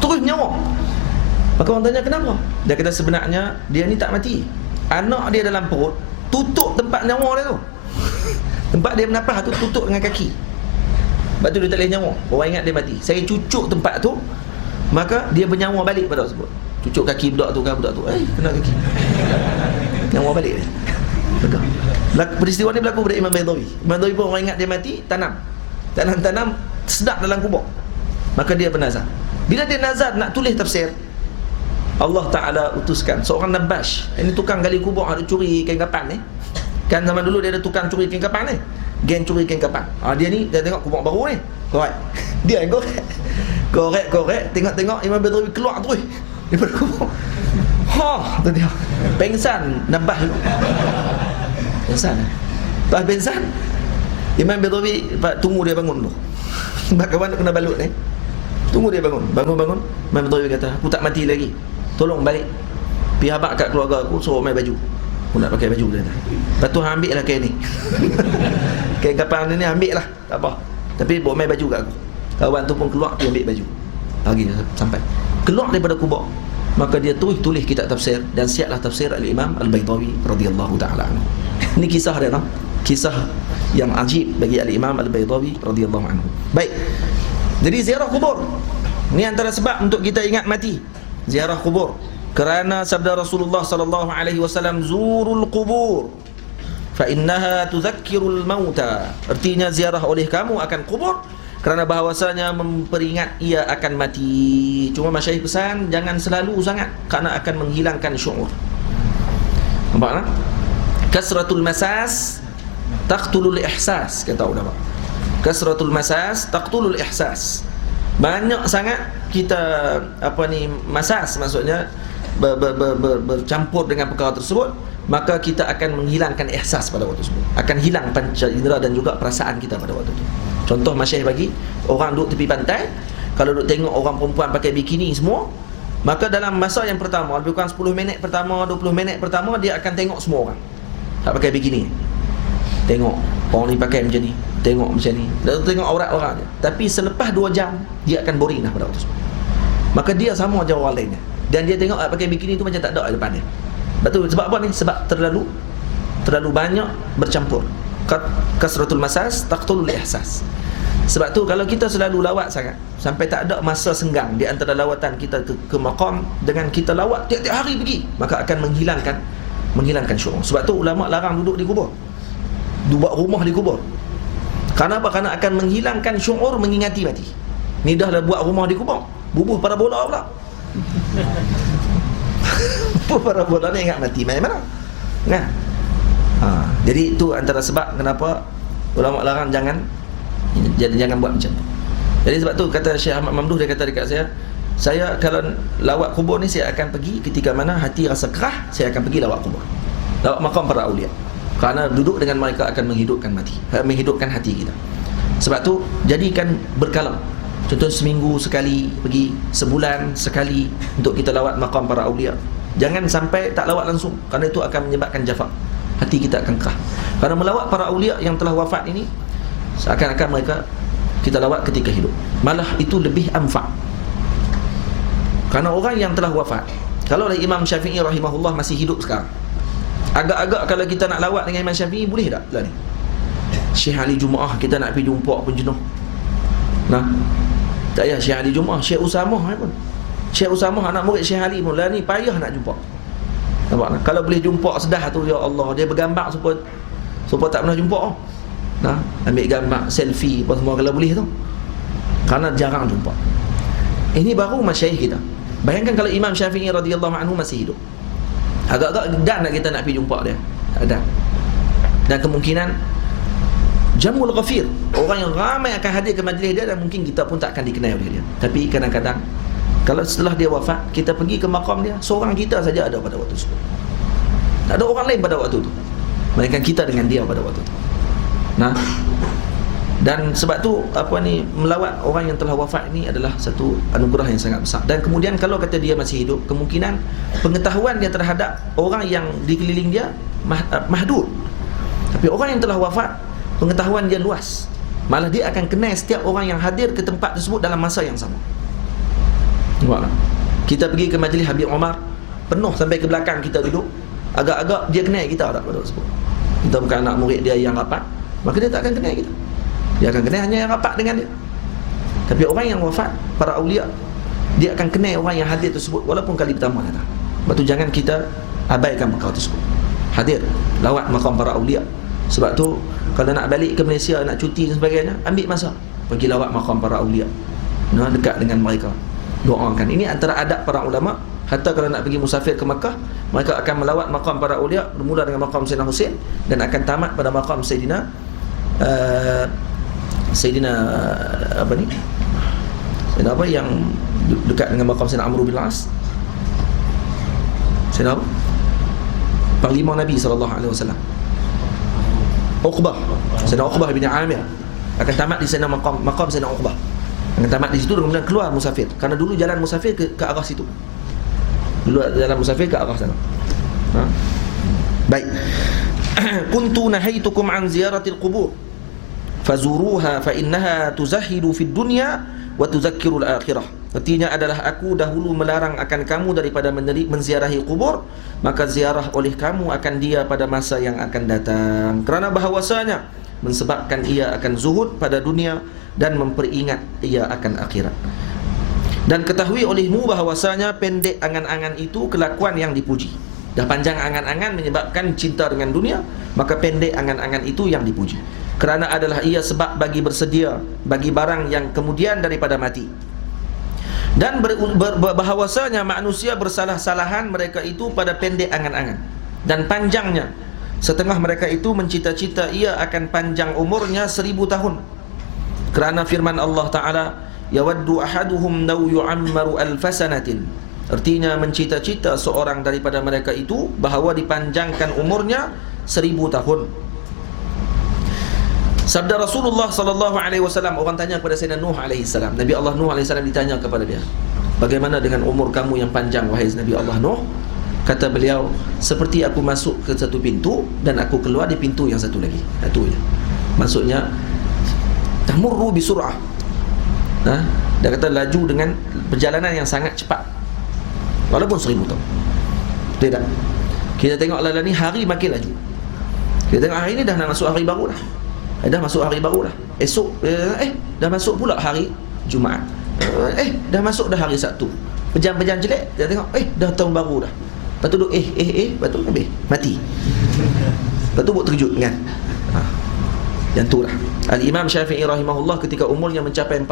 Terus nyawa. Maka orang tanya kenapa? Dia kata sebenarnya dia ni tak mati. Anak dia dalam perut tutup tempat nyawa dia tu. Tempat dia bernafas tu tutup dengan kaki. Sebab tu dia tak boleh nyawa. Orang ingat dia mati. Saya cucuk tempat tu, maka dia bernyawa balik pada tersebut. Cucuk kaki budak tu kan, budak tu kena kaki. Nyawa balik dia. Peristiwa ni berlaku pada Imam Baydawi. Imam Baydawi pun orang ingat dia mati, tanam, sedap dalam kubur. Maka dia bernazar. Bila dia nazar nak tulis tafsir, Allah Ta'ala utuskan seorang nabash. Ini tukang gali kubur, ada curi kain kapan ni. Kan zaman dulu dia ada tukang curi kain kapan ni, geng curi kain kapan. Dia ni, dia tengok kubur baru ni, korek. Dia yang korek, tengok Imam Baydawi keluar terus daripada kubur. Tu dia pengsan nabash dulu. Pengsan. Lepas pengsan, Imam Baydawi tunggu dia bangun dulu. Sebab kawan kena balut ni. Tunggu dia bangun. Bangun. Imam Baydawi kata, aku tak mati lagi. Tolong balik. Pergi habaq kat keluarga aku, suruh main baju. Aku nak pakai baju dia. Lepas tu ambil lah kain ni. Kain kapan ni ambil lah, tak apa. Tapi bawa main baju kat aku. Kawan tu pun keluar, pergi ambil baju. Lagi sampai keluar daripada kubur. Maka dia tulis kitab tafsir, dan siaplah tafsir Al-Imam Al-Baydawi radhiyallahu ta'ala anhu. Ini kisah dia, no? Kisah yang ajib bagi Al-Imam Al-Baydawi radhiyallahu anhu. Baik. Jadi ziarah kubur ni antara sebab untuk kita ingat mati. Ziarah kubur kerana sabda Rasulullah sallallahu alaihi wasallam, zurul qubur fa innaha tudzakkirul mauta. Artinya ziarah oleh kamu akan kubur kerana bahawasanya memperingat ia akan mati. Cuma masyayikh pesan jangan selalu sangat kerana akan menghilangkan syuur. Nampak tak? Kasratul masas taqtulul ihsas, kata ulama. Kasratul masas taqtulul ihsas. Banyak sangat kita masas, maksudnya bercampur dengan perkara tersebut, maka kita akan menghilangkan ihsas pada waktu tersebut. Akan hilang panca indera dan juga perasaan kita pada waktu itu. Contoh masyayikh bagi orang duduk tepi pantai, kalau duduk tengok orang perempuan pakai bikini semua, maka dalam masa yang pertama, lebih kurang 10 minit pertama, 20 minit pertama, dia akan tengok semua orang tak pakai bikini. Tengok orang ni pakai macam ni, tengok macam ni, dan tengok aurat orang je. Tapi selepas 2 jam dia akan boring dah pada waktu tersebut. Maka dia sama je orang lainnya, dan dia tengok pakai bikini tu macam tak ada di depan dia. Betul. Sebab apa ni? Sebab terlalu banyak bercampur. Kasratul masas taqtulul ihsas. Sebab tu kalau kita selalu lawat sangat, sampai tak ada masa senggang di antara lawatan kita ke maqam dengan kita lawat tiap-tiap hari pergi, maka akan menghilangkan syuur. Sebab tu ulama larang duduk di kubur, buat rumah di kubur. Kenapa? Kerana akan menghilangkan syuur mengingati mati. Ni dah lah buat rumah di kubur, bubuh parabola pula. Parabola ni ingat mati main mana? Kan? Jadi itu antara sebab kenapa ulama larang jangan buat macam tu. Jadi sebab tu kata Syekh Ahmad Mamduh, dia kata dekat saya kalau lawat kubur ni saya akan pergi ketika mana hati rasa kerah, saya akan pergi lawat kubur, lawat makam para awliya. Kerana duduk dengan mereka akan menghidupkan hati kita. Sebab tu jadikan berkala. Contoh seminggu sekali pergi, sebulan sekali untuk kita lawat makam para awliya. Jangan sampai tak lawat langsung, kerana itu akan menyebabkan jafa. Hati kita akan kerah. Kerana melawat para awliya yang telah wafat ini, seakan-akan mereka kita lawat ketika hidup. Malah itu lebih amfa'. Kerana orang yang telah wafat, kalau Imam Syafi'i rahimahullah masih hidup sekarang, agak-agak kalau kita nak lawat dengan Imam Syafi'i, boleh tak lah ni? Syekh Ali Jumaah kita nak pergi jumpa pun jenuh. Nah, tak payah Syekh Ali Jumaah, Syekh Usamah pun. Syekh Usamah anak murid Syekh Ali pun lah ni payah nak jumpa. Nampak tak? Kalau boleh jumpa sedah tu, ya Allah, dia bergambar supaya tak pernah jumpa. Nah, ambil gambar selfie apa semua kalau boleh tu. Kerana jarang jumpa. Ini baru masyayikh kita. Bayangkan kalau Imam Syafi'i radhiyallahu anhu masih hidup, agak-agak dan nak kita nak pergi jumpa dia. Ada. Dan kemungkinan Jamul ghafir, orang yang ramai akan hadir ke majlis dia dan mungkin kita pun tak akan dikenal oleh dia. Tapi kadang-kadang kalau setelah dia wafat, kita pergi ke makam dia, seorang kita saja ada pada waktu itu. Tak ada orang lain pada waktu itu, melainkan kita dengan dia pada waktu itu. Nah, dan sebab tu melawat orang yang telah wafat ini adalah satu anugerah yang sangat besar. Dan kemudian kalau kata dia masih hidup, kemungkinan pengetahuan dia terhadap orang yang dikeliling dia mahdud. Tapi orang yang telah wafat, pengetahuan dia luas. Malah dia akan kenal setiap orang yang hadir ke tempat tersebut dalam masa yang sama. Kita pergi ke majlis Habib Omar, penuh sampai ke belakang kita duduk. Agak-agak dia kenal kita tak pada tersebut. Kita bukan anak murid dia yang rapat, maka dia tak akan kenal kita. Dia akan kenal hanya yang rapat dengan dia. Tapi orang yang wafat, para awliya, dia akan kenal orang yang hadir tersebut walaupun kali pertama datang. Sebab tu jangan kita abaikan perkara tersebut. Hadir, lawat makam para awliya. Sebab tu kalau nak balik ke Malaysia, nak cuti dan sebagainya, ambil masa pergi lawat makam para awliya. Dekat dengan mereka, doakan. Ini antara adab para ulama. Hatta kalau nak pergi musafir ke Makkah, mereka akan melawat makam para awliya, bermula dengan makam Sayyidina Husain dan akan tamat pada makam Sayyidina Sayyidina yang dekat dengan makam Sayyidina Amr bin Al-As. Sayyidina apa? Panglima Nabi SAW, Uqbah. Sayyidina Uqbah bin Amir akan tamat di sana makam Sayyidina Uqbah. Akan tamat di situ dan kemudian keluar musafir. Karena dulu jalan musafir ke arah situ. Dulu jalan musafir ke arah sana. Baik. Kuntu nahaitukum an ziyaratil qubur fazuruha fa innaha tuzahidu fid dunya wa tuzakkirul akhirah. Artinya adalah aku dahulu melarang akan kamu daripada menziarahi kubur, maka ziarah oleh kamu akan dia pada masa yang akan datang, kerana bahawasanya mensebabkan ia akan zuhud pada dunia dan memperingat ia akan akhirat. Dan ketahui olehmu bahawasanya pendek angan-angan itu kelakuan yang dipuji. Dah panjang angan-angan menyebabkan cinta dengan dunia, maka pendek angan-angan itu yang dipuji, kerana adalah ia sebab bagi bersedia bagi barang yang kemudian daripada mati. Dan bahawasanya manusia bersalah-salahan mereka itu pada pendek angan-angan dan panjangnya. Setengah mereka itu mencita-cita ia akan panjang umurnya 1000 tahun, kerana firman Allah Ta'ala, yawaddu ahaduhum law yu'ammaru alfasanatin. Artinya mencita-cita seorang daripada mereka itu bahawa dipanjangkan umurnya 1000 tahun. Sabda Rasulullah sallallahu alaihi wasallam, orang tanya kepada Sayyidina Nuh alaihi salam. Nabi Allah Nuh alaihi salam ditanya kepada dia, bagaimana dengan umur kamu yang panjang wahai Nabi Allah Nuh? Kata beliau, seperti aku masuk ke satu pintu dan aku keluar di pintu yang satu lagi. Itu je. Maksudnya tamurru bisur'ah. Dia kata laju dengan perjalanan yang sangat cepat, walaupun 1000 tahun. Tidak. Kita tengok lala ni hari makin laju. Kita tengok hari ni dah nak masuk hari baru dah. Dah masuk hari baru dah. Esok dah masuk pula hari Jumaat. Dah masuk dah hari Sabtu. Pejam-pejam jelek, kita tengok dah tahun baru dah. Lepas tu duduk lepas tu habis mati. Lepas tu buat terkejut kan. Yang tu lah. Al-Imam Syafi'i rahimahullah ketika umurnya mencapai 40,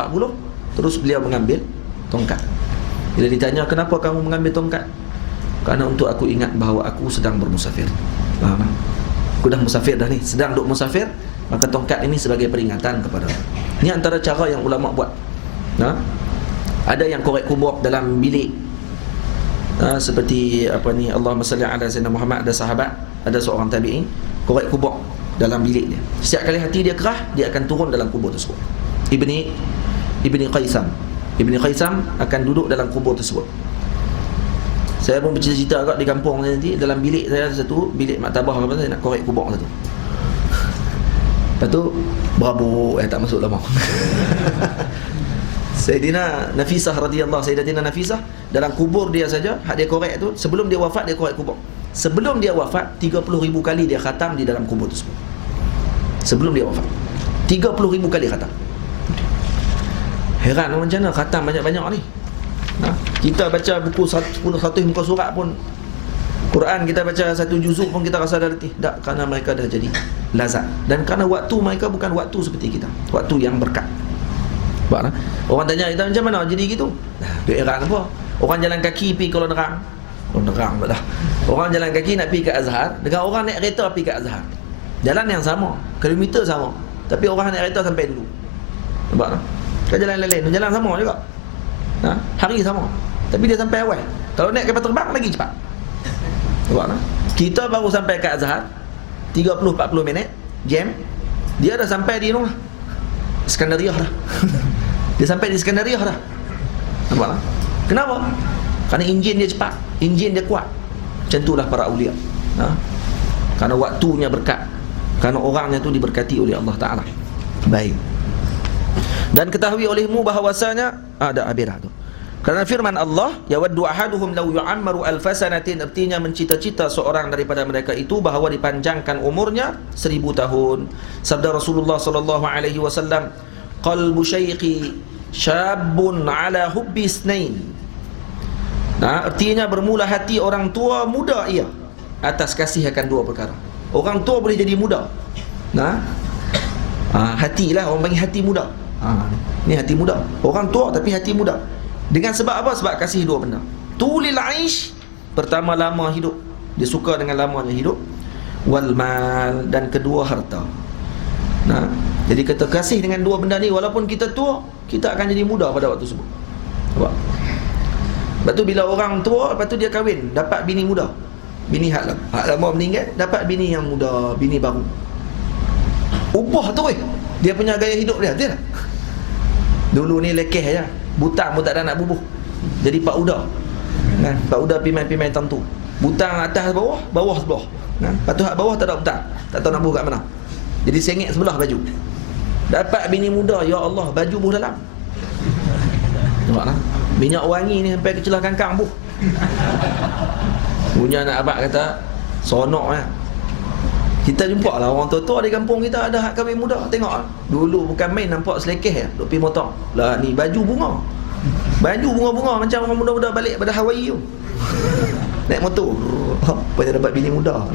terus beliau mengambil tongkat. Bila ditanya, kenapa kamu mengambil tongkat? Kerana untuk aku ingat bahawa aku sedang bermusafir. Aku dah musafir dah ni, sedang duduk musafir, maka tongkat ini sebagai peringatan kepada aku. Ini antara cara yang ulama buat. Ada yang korek kubur dalam bilik. Seperti Allahumma salli ala Sayyidina Muhammad, ada sahabat, ada seorang tabi'in korek kubur dalam bilik dia. Setiap kali hati dia kerah, dia akan turun dalam kubur tersebut. Ibni Qaisam akan duduk dalam kubur tersebut. Saya pun bercita-cita agak di kampung saya nanti, dalam bilik saya satu, bilik maktabah apa, saya nak korek kubur satu. Lepas tu berabuk, tak masuk lama. Sayyidatina Nafisah dalam kubur dia saja, hak dia korek tu, sebelum dia wafat dia korek kubur. Sebelum dia wafat 30,000 kali dia khatam di dalam kubur tersebut. Sebelum dia wafat 30,000 kali khatam. Heran macam mana khatam banyak-banyak ni. Kita baca buku 100 muka surat pun, Quran kita baca 1 juzuk pun kita rasa dah letih. Tak, kerana mereka dah jadi lazat. Dan kerana waktu mereka bukan waktu seperti kita, waktu yang berkat. Orang tanya kita macam mana jadi gitu? Tu heran apa? Orang jalan kaki pergi Kuala Nerang. Nerang dah. Orang jalan kaki nak pergi ke Azhar, dengan orang naik kereta pergi ke Azhar. Jalan yang sama, kilometer sama. tapi orang naik kereta sampai dulu. Nampak tak? Kan jalan lain-lain, jalan sama juga. Hari sama, tapi dia sampai awal. Kalau naik kapal terbang lagi cepat. Nampak tak? Kita baru sampai ke Azhar 30-40 minit jam, dia dah sampai di rumah Iskandariah dah. Dia sampai di Iskandariah dah. Nampak tak? Kenapa? Kerana enjin dia cepat, enjin dia kuat. Macam itulah para awliya. Kerana waktunya berkat, kerana orangnya tu diberkati oleh Allah Ta'ala. Baik. Dan ketahui olehmu bahawasanya ada abirah tu. Kerana firman Allah, yawaddu ahaduhum law yu'ammaru alfasanatin, artinya mencita-cita seorang daripada mereka itu bahawa dipanjangkan umurnya 1000 tahun. Sabda Rasulullah sallallahu alaihi wasallam, qalbu syaikhi syabun ala hubbi isnain. Artinya bermula hati orang tua muda ia atas kasih akan dua perkara. Orang tua boleh jadi muda. Hatilah orang panggil hati muda. Ni hati muda. Orang tua tapi hati muda. Dengan sebab apa? Sebab kasih dua benda. Tulil aish, pertama lama hidup. Dia suka dengan lamanya hidup. Wal mal, dan kedua harta. Jadi kita kasih dengan dua benda ni, walaupun kita tua, kita akan jadi muda pada waktu tersebut. Nampak? Lepas tu bila orang tua, lepas tu dia kahwin, dapat bini muda. Bini hak lama meninggal, dapat bini yang muda, bini baru. Ubah tu dia punya gaya hidup dia, betul tak? Dulu ni lekeh je, butang pun tak ada nak bubuh. Jadi Pak Uda. Pak Uda pimai-pimai tentu. Butang atas bawah, bawah sebelah. Lepas tu hak bawah tak ada butang, tak tahu nak bubuh kat mana. Jadi sengit sebelah baju. Dapat bini muda, ya Allah, baju buh dalam. Nampak tak? Minyak wangi ni sampai ke celah kangkang buh. Punya anak abang kata sonok lah. Kita jumpa lah orang tua-tua di kampung kita ada hak kahwin muda. Tengok lah, dulu bukan main nampak selekeh duk pergi motor. Lah ni baju bunga. Baju bunga-bunga macam orang muda-muda balik pada Hawaii tu. Naik motor. Apa dia dapat bini muda.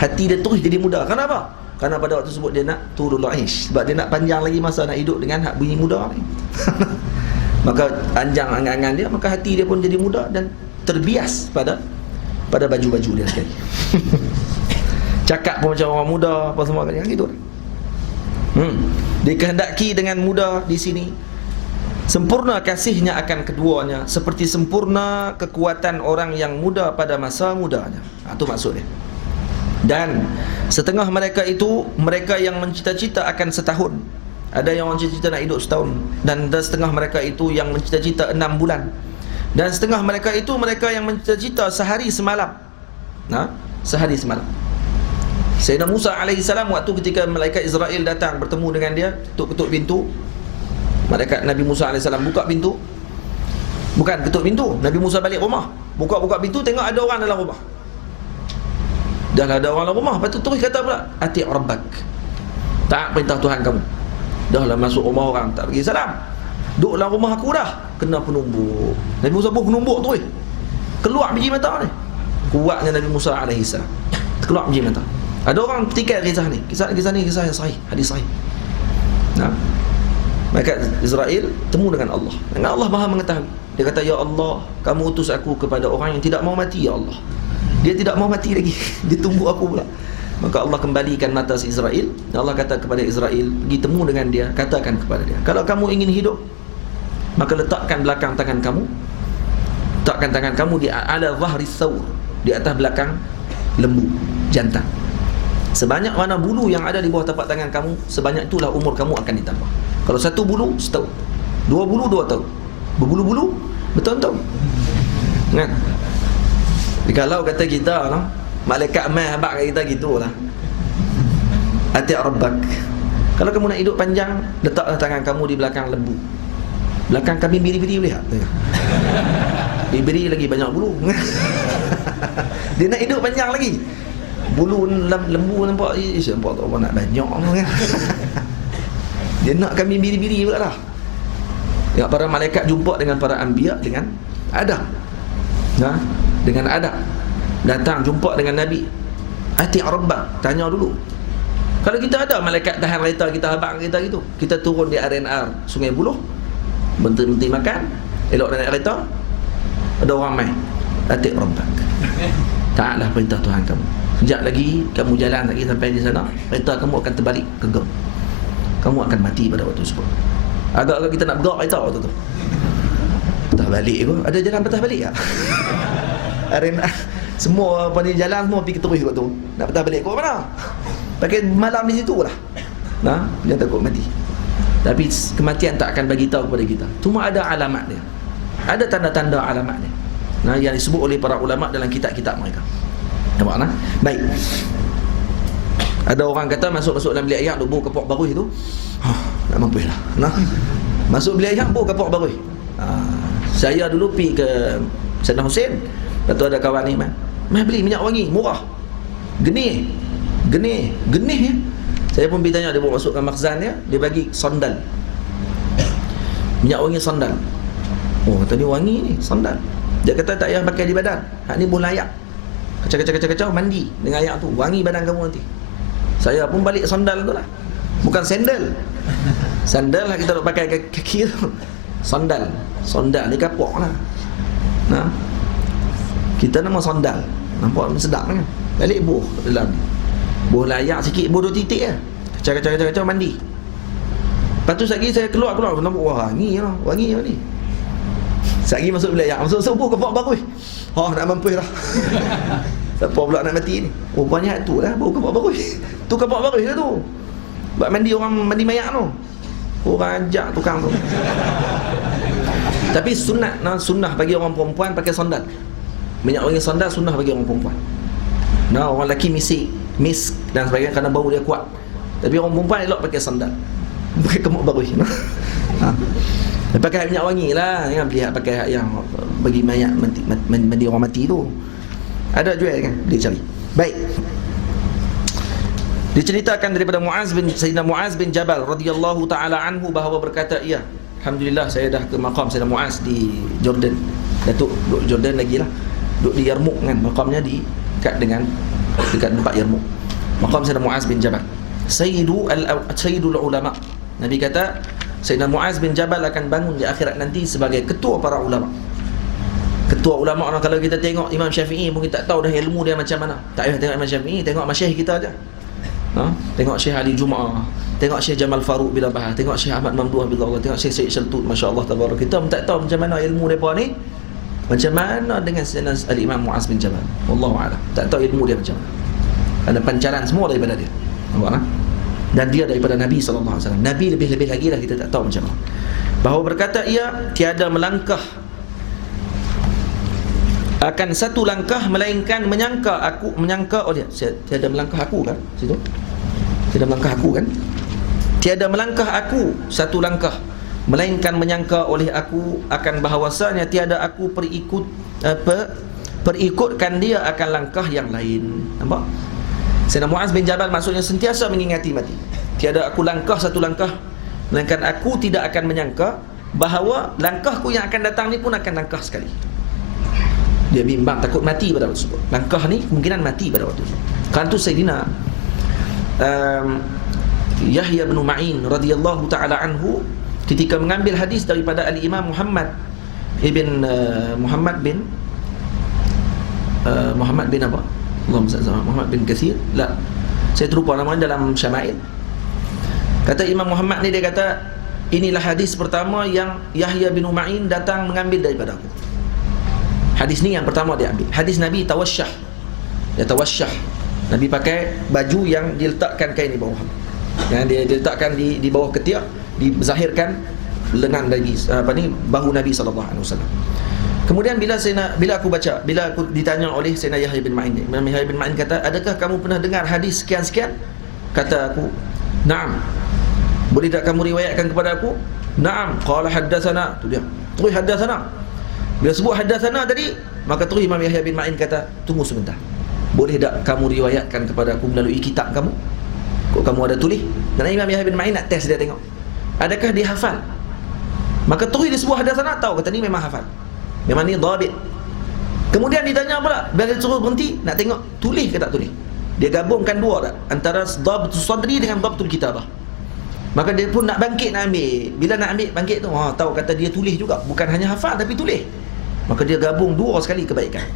Hati dia terus jadi muda. Kenapa? Kerana pada waktu tersebut dia nak turul aish. Sebab dia nak panjang lagi masa nak hidup dengan hak bini muda ni. Maka panjang angan-angan dia, maka hati dia pun jadi muda dan terbias pada baju-baju dia sekali. Cakap pun macam orang muda, apa semua kan gitu. Dikehendaki dengan muda di sini sempurna kasihnya akan keduanya, seperti sempurna kekuatan orang yang muda pada masa mudanya. Itu maksudnya. Dan setengah mereka itu mereka yang mencita-cita akan setahun. Ada yang mencita-cita nak hidup setahun. Dan setengah mereka itu yang mencita-cita 6 bulan. Dan setengah mereka itu mereka yang mencita-cita sehari semalam. Sehari semalam. Sayyidina Musa alaihissalam, waktu ketika malaikat Israel datang bertemu dengan dia, ketuk-ketuk pintu. Malaikat Nabi Musa alaihissalam buka pintu. Bukan ketuk pintu, Nabi Musa balik rumah. Buka-buka pintu, tengok ada orang dalam rumah. Dah ada orang dalam rumah. Lepas tu terus kata pula, ati' rabbak, taat perintah Tuhan kamu. Dah lah masuk rumah orang, tak bagi salam. Duduk dalam rumah aku dah, kena penumbuk. Nabi Musa pun penumbuk tu keluar biji mata ni. Kuatnya Nabi Musa alaihissalam, keluar biji mata. Ada orang petikai kisah ni. Kisah ni kisah yang sahih, hadis sahih. Maka Israel temu dengan Allah. Dengan Allah Maha mengetahui. Dia kata, ya Allah, kamu utus aku kepada orang yang tidak mau mati, ya Allah. Dia tidak mau mati lagi. Dia tunggu aku pula. Maka Allah kembalikan mata si Israel. Allah kata kepada Israel, pergi temu dengan dia, katakan kepada dia, kalau kamu ingin hidup, maka letakkan belakang tangan kamu, letakkan tangan kamu di ala zahri thawr, di atas belakang lembu jantan. Sebanyak mana bulu yang ada di bawah tapak tangan kamu, sebanyak itulah umur kamu akan ditambah. Kalau satu bulu, setahun. 2 bulu, 2 tahun. Berbulu-bulu, bertahun-tahun. Kan? Kalau kata kita lah, malaikat mai habaq kat kita gitulah. Ati' rabbak. Kalau kamu nak hidup panjang, letaklah tangan kamu di belakang lembu. Belakang kami biri-biri boleh tak? Biri lagi banyak bulu. Dia nak hidup panjang lagi. Bulu lembu nampak, nampak tak apa nak banyak kan. Dia nak kami biri-biri pula lah. Ya, para malaikat jumpa dengan para anbiya dengan adab. Dengan adab. Datang jumpa dengan Nabi. Ati' rabbak, tanya dulu. Kalau kita ada malaikat tahan kereta kita, habaq kita gitu, kita turun di RNR Sungai Buloh, berhenti makan, elok naik kereta, ada orang main, ati' rabbak, taatlah perintah Tuhan kamu. Sekejap lagi kamu jalan lagi sampai di sana, kereta kamu akan terbalik ke gem. kamu akan mati pada waktu tersebut. Agak-agak kita nak bergerak air tahu waktu tu. Patah balik pun. Ada jalan patah balik tak? Hari nak semua pada jalan semua pergi terus kat tu. Nak patah balik kau mana? Pakai malam di situ lah. Nah, dia takut mati. Tapi kematian tak akan bagi tahu kepada kita. Cuma ada alamat dia. Ada tanda-tanda alamat dia. Nah, yang disebut oleh para ulama dalam kitab-kitab mereka. Nampak nah? Baik. Ada orang kata masuk dalam bilik air duk bau kepok baruih tu. Tak mampu lah. Nah. Masuk bilik air bau kepok baruih. Saya dulu pergi ke Saddam Hussein. Lepas tu ada kawan ni, "Mai beli minyak wangi murah." Genih ya. Saya pun pergi tanya, dia bawa masukkan makhzan dia, dia bagi sondal. Minyak wangi sondal. Oh, kata ni wangi ni, sondal. Dia kata tak payah pakai di badan. Hak ni boleh layak. Kacau mandi dengan air tu, wangi badan kamu nanti. Saya pun balik sondal tu lah. Bukan sandal. Sandal lah kita nak pakai kaki tu. Sondal ni kapok lah. Nah. Kita nama sondal. Nampak sedap kan? Balik buh dalam ni. Buh layak sikit, buh 2 titik lah. Kacau mandi. Lepas tu sekali saya keluar nampak wangi lah. Wangi ni. Sekali masuk bilik air, masuk buh kepok bagus. Nak mampus dah. Siapa pula nak mati ni? Rupanya tu lah bau kepok bagus. Tu kepok bagus lah tu. Buat mandi orang mandi mayat tu. Orang ajak tukang tu. Tapi sunnah bagi orang perempuan pakai sondal. Minyak wangi sondal sunnah bagi orang perempuan. Nah, orang lelaki misk dan sebagainya kerana bau dia kuat. Tapi orang perempuan elok pakai sondal. Pakai kemuk bagus. Pakai minyak wangi lah. Jangan beli pakai yang bagi mayat mandi orang mati tu. Ada jual kan? Dia cari. Baik. Diceritakan daripada Sayyidina Muaz bin Jabal radhiyallahu taala anhu bahawa berkata, "Ya, alhamdulillah saya dah ke maqam Sayyidina Muaz di Jordan." Datuk duduk Jordan lagi lah. Duduk di Yarmouk kan, maqamnya dekat tempat Yarmouk. Maqam Sayyidina Muaz bin Jabal. Sayyidul ulama. Nabi kata Sayyidina Muaz bin Jabal akan bangun di akhirat nanti sebagai ketua para ulama. Ketua ulama orang, kalau kita tengok Imam Syafi'i pun kita tak tahu dah ilmu dia macam mana. Tak payah tengok Imam Syafi'i, tengok masyayikh kita aja. Tengok Syekh Ali Jumaah, tengok Syekh Jamal Faruq bila bahas, tengok Syekh Ahmad Mamduh bila Allah, tengok Syekh Syed Shaltut, masya-Allah tabarak. Kita pun tak tahu macam mana ilmu depa ni. Macam mana dengan Sayyidina Al-Imam Muaz bin Jabal? Wallahu a'lam. Tak tahu ilmu dia macam mana. Ada pancaran semua daripada dia. Nampak tak? Dan dia daripada Nabi sallallahu alaihi wasallam. Nabi lebih-lebih lagi lah, kita tak tahu macam mana. Bahawa berkata ia tiada melangkah akan satu langkah melainkan menyangka oh dia tiada melangkah aku kan situ, tiada melangkah aku kan, tiada melangkah aku satu langkah melainkan menyangka oleh aku akan bahawasanya tiada aku perikutkan dia akan langkah yang lain. Nampak? Sayyidina Muaz bin Jabal maksudnya sentiasa mengingati mati. Tiada aku langkah satu langkah melainkan aku tidak akan menyangka bahawa langkahku yang akan datang ni pun akan langkah sekali. Dia bimbang, takut mati pada waktu tersebut. Langkah ni kemungkinan mati pada waktu tersebut. Kan tu Sayyidina Yahya bin Ma'in radhiyallahu ta'ala anhu ketika mengambil hadis daripada Al-Imam Muhammad bin apa? Muhammad bin Kathir. La, saya terlupa namanya dalam Syama'il. Kata Imam Muhammad ni, dia kata inilah hadis pertama yang Yahya bin Ma'in datang mengambil daripada aku. Hadis ni yang pertama dia ambil. Hadis Nabi tawasyah. Dia tawasyah. Nabi pakai baju yang diletakkan kain di bawah. Yang dia diletakkan di bawah ketiak, dizahirkan lengan lagi bahu Nabi sallallahu alaihi wasallam. Kemudian bila aku ditanya oleh Sayyidina Yahya bin Ma'in, Imam Yahya bin Ma'in kata, "Adakah kamu pernah dengar hadis sekian-sekian?" Kata aku, "Na'am." "Boleh tak kamu riwayatkan kepada aku?" "Na'am." Qala haddatsana. Tu dia. Terus haddatsana. Bila sebut haddatsana tadi, maka terus Imam Yahya bin Ma'in kata, "Tunggu sebentar. Boleh tak kamu riwayatkan kepada aku melalui kitab kamu? Kok kamu ada tulis?" Dan Imam Yahya bin Ma'in nak test dia tengok, adakah dia hafal? Maka terus dia sebut haddatsana, tahu kata ni memang hafal. Memang ni dhabit. Kemudian ditanya pula, bila dia suruh berhenti, nak tengok tulis ke tak tulis. Dia gabungkan dua tak, antara dhabtul sadri dengan dhabtul kitabah. Maka dia pun nak bangkit nak ambil. Bila nak ambil bangkit tu, tahu kata dia tulis juga, bukan hanya hafal tapi tulis. Maka dia gabung dua sekali kebaikan.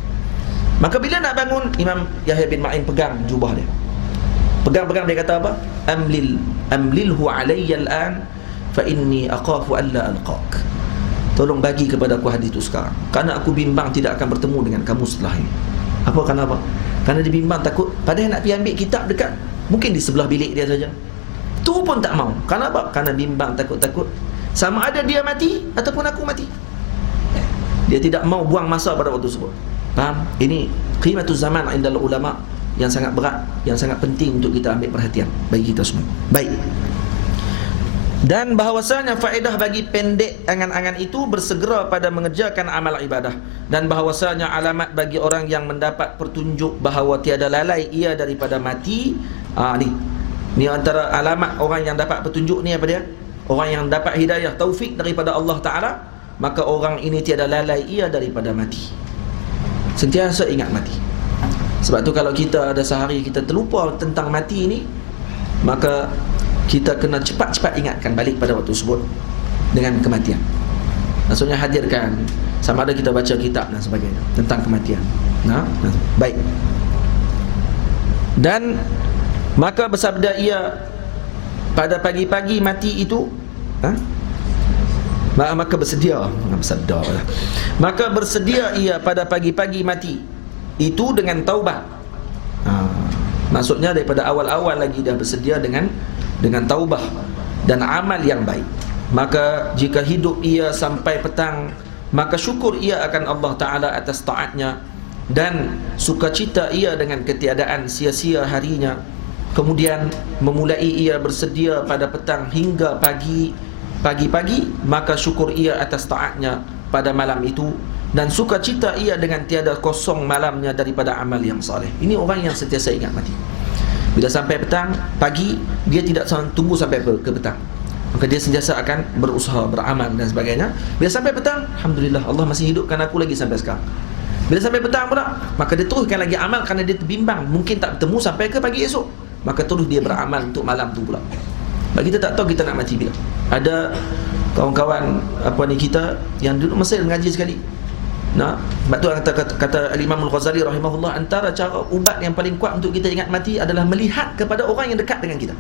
Maka bila nak bangun, Imam Yahya bin Ma'in pegang jubah dia. Pegang dia kata apa? amlilhu alayya al-an fa inni aqafu an la alqaq. Tolong bagi kepada aku hadis itu sekarang, kerana aku bimbang tidak akan bertemu dengan kamu setelah ini. Kenapa? Kerana dia bimbang, takut padahal nak pergi ambil kitab dekat, mungkin di sebelah bilik dia saja, tu pun tak mau. Kenapa? Kerana bimbang, takut sama ada dia mati ataupun aku mati. Dia tidak mau buang masa pada waktu tersebut. Faham? Ini qimatuz zaman indal ulama yang sangat berat, yang sangat penting untuk kita ambil perhatian bagi kita semua. Baik. Dan bahawasanya faedah bagi pendek angan-angan itu bersegera pada mengerjakan amal ibadah, dan bahawasanya alamat bagi orang yang mendapat petunjuk bahawa tiada lalai ia daripada mati. Ni antara alamat orang yang dapat petunjuk ni apa dia? Orang yang dapat hidayah, taufik daripada Allah Ta'ala, maka orang ini tiada lalai ia daripada mati. Sentiasa ingat mati. Sebab tu kalau kita ada sehari kita terlupa tentang mati ini, maka kita kena cepat-cepat ingatkan balik pada waktu tersebut dengan kematian. Maksudnya hadirkan, sama ada kita baca kitab dan sebagainya tentang kematian. Baik. Dan maka bersabda ia pada pagi-pagi mati itu, maka bersedia, maka bersedia ia pada pagi-pagi mati itu dengan taubat. Maksudnya daripada awal-awal lagi dah bersedia dengan taubah dan amal yang baik. Maka jika hidup ia sampai petang, maka syukur ia akan Allah Ta'ala atas taatnya, dan sukacita ia dengan ketiadaan sia-sia harinya. Kemudian memulai ia bersedia pada petang hingga pagi-pagi, maka syukur ia atas taatnya pada malam itu, dan sukacita ia dengan tiada kosong malamnya daripada amal yang saleh. Ini orang yang sentiasa ingat mati. Bila sampai petang, pagi, dia tidak tunggu sampai ke petang, maka dia sentiasa akan berusaha, beramal dan sebagainya. Bila sampai petang, alhamdulillah, Allah masih hidupkan aku lagi sampai sekarang. Bila sampai petang pula, maka dia teruskan lagi amal, kerana dia terbimbang mungkin tak bertemu sampai ke pagi esok, maka terus dia beramal untuk malam tu pula. Sebab kita tak tahu kita nak mati bila. Ada kawan-kawan kita yang duduk Mesir mengaji sekali. Sebab tu kata Imam Al-Ghazali rahimahullah, antara cara ubat yang paling kuat untuk kita ingat mati adalah melihat kepada orang yang dekat dengan kita.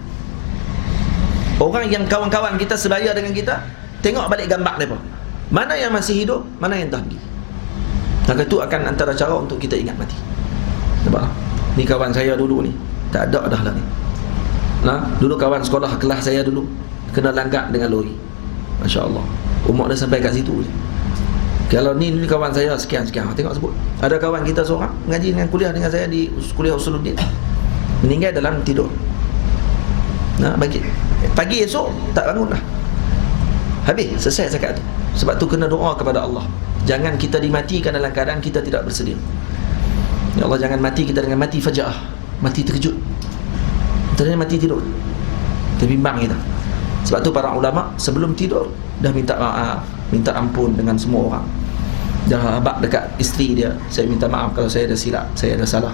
Orang yang kawan-kawan kita sebaya dengan kita, tengok balik gambar mereka. Mana yang masih hidup, mana yang dah pergi. Maka itu akan antara cara untuk kita ingat mati. Nampak? Ni kawan saya dulu ni, tak ada dah lah ni. Dulu kawan sekolah kelas saya dulu kena langgak dengan lori. Masya-Allah. Umur dia sampai kat situ je. Kalau ni kawan saya sekian-sekian, tengok sebut. Ada kawan kita seorang mengaji dengan kuliah dengan saya di kuliah Usuluddin, meninggal dalam tidur. Pagi esok tak bangun dah. Habis, selesai zakat tu. Sebab tu kena doa kepada Allah. Jangan kita dimatikan dalam keadaan kita tidak bersedia. Ya Allah, jangan mati kita dengan mati fajaah, mati terkejut. Ternyata mati tidur, terbimbang kita. Sebab tu para ulama sebelum tidur dah minta maaf, minta ampun dengan semua orang. Dah abak dekat isteri dia, saya minta maaf kalau saya ada silap, saya ada salah.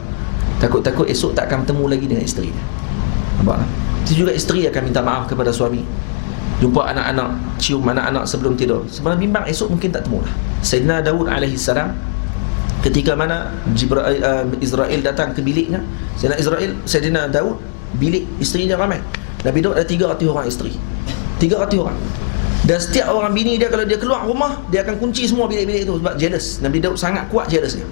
Takut-takut esok tak akan bertemu lagi dengan isteri dia. Nampak tak? Itu juga isteri akan minta maaf kepada suami. Jumpa anak-anak, cium anak-anak sebelum tidur. Sebab bimbang esok mungkin tak temu dah. Sayyidina Daud alaihi salam, ketika mana Israel datang ke biliknya, Sayyidina Daud, bilik isteri dia ramai. Nabi Daud ada 300 orang isteri, 300 orang. Dan setiap orang bini dia, kalau dia keluar rumah, dia akan kunci semua bilik-bilik itu sebab jealous. Nabi Daud sangat kuat jealous dia.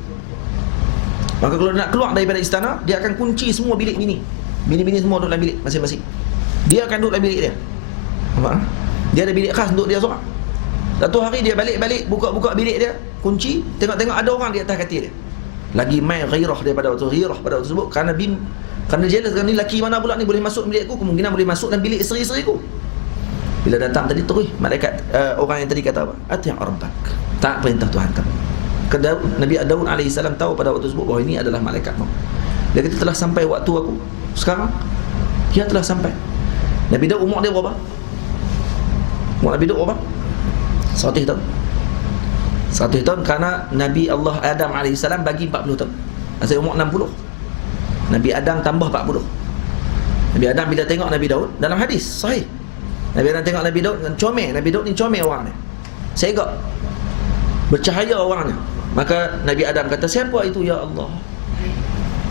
Maka kalau nak keluar daripada istana, dia akan kunci semua bilik bini. Bini-bini semua duduk dalam bilik masing-masing. Dia akan duduk dalam bilik dia. Nampak? Dia ada bilik khas untuk dia seorang. Satu hari dia balik-balik, buka-buka bilik dia, kunci, tengok-tengok ada orang di atas katil dia. Lagi main ghairah daripada waktu tersebut, kerana jealous, kerana ni lelaki mana pula ni boleh masuk bilik aku, kemungkinan boleh masuk dalam bilik isteri-isteri aku. Bila datang tadi terus malaikat, orang yang tadi kata apa? Ati' rabbak, taat perintah Tuhan kamu. Nabi Daud alaihi salam tahu pada waktu tersebut bahawa ini adalah malaikat maut. Dia kata telah sampai waktu aku. Sekarang dia telah sampai. Nabi Daud umur dia berapa? Umur Nabi Daud berapa? 100 tahun. 100 tahun kerana Nabi Allah Adam AS bagi 40 tahun. Maksudnya umur 60. Nabi Adam tambah 40. Nabi Adam bila tengok Nabi Daud, dalam hadis sahih, Nabi Adam tengok Nabi Daud, comel. Nabi Daud ni comel orang ni, segak, bercahaya orangnya. Maka Nabi Adam kata, siapa itu ya Allah?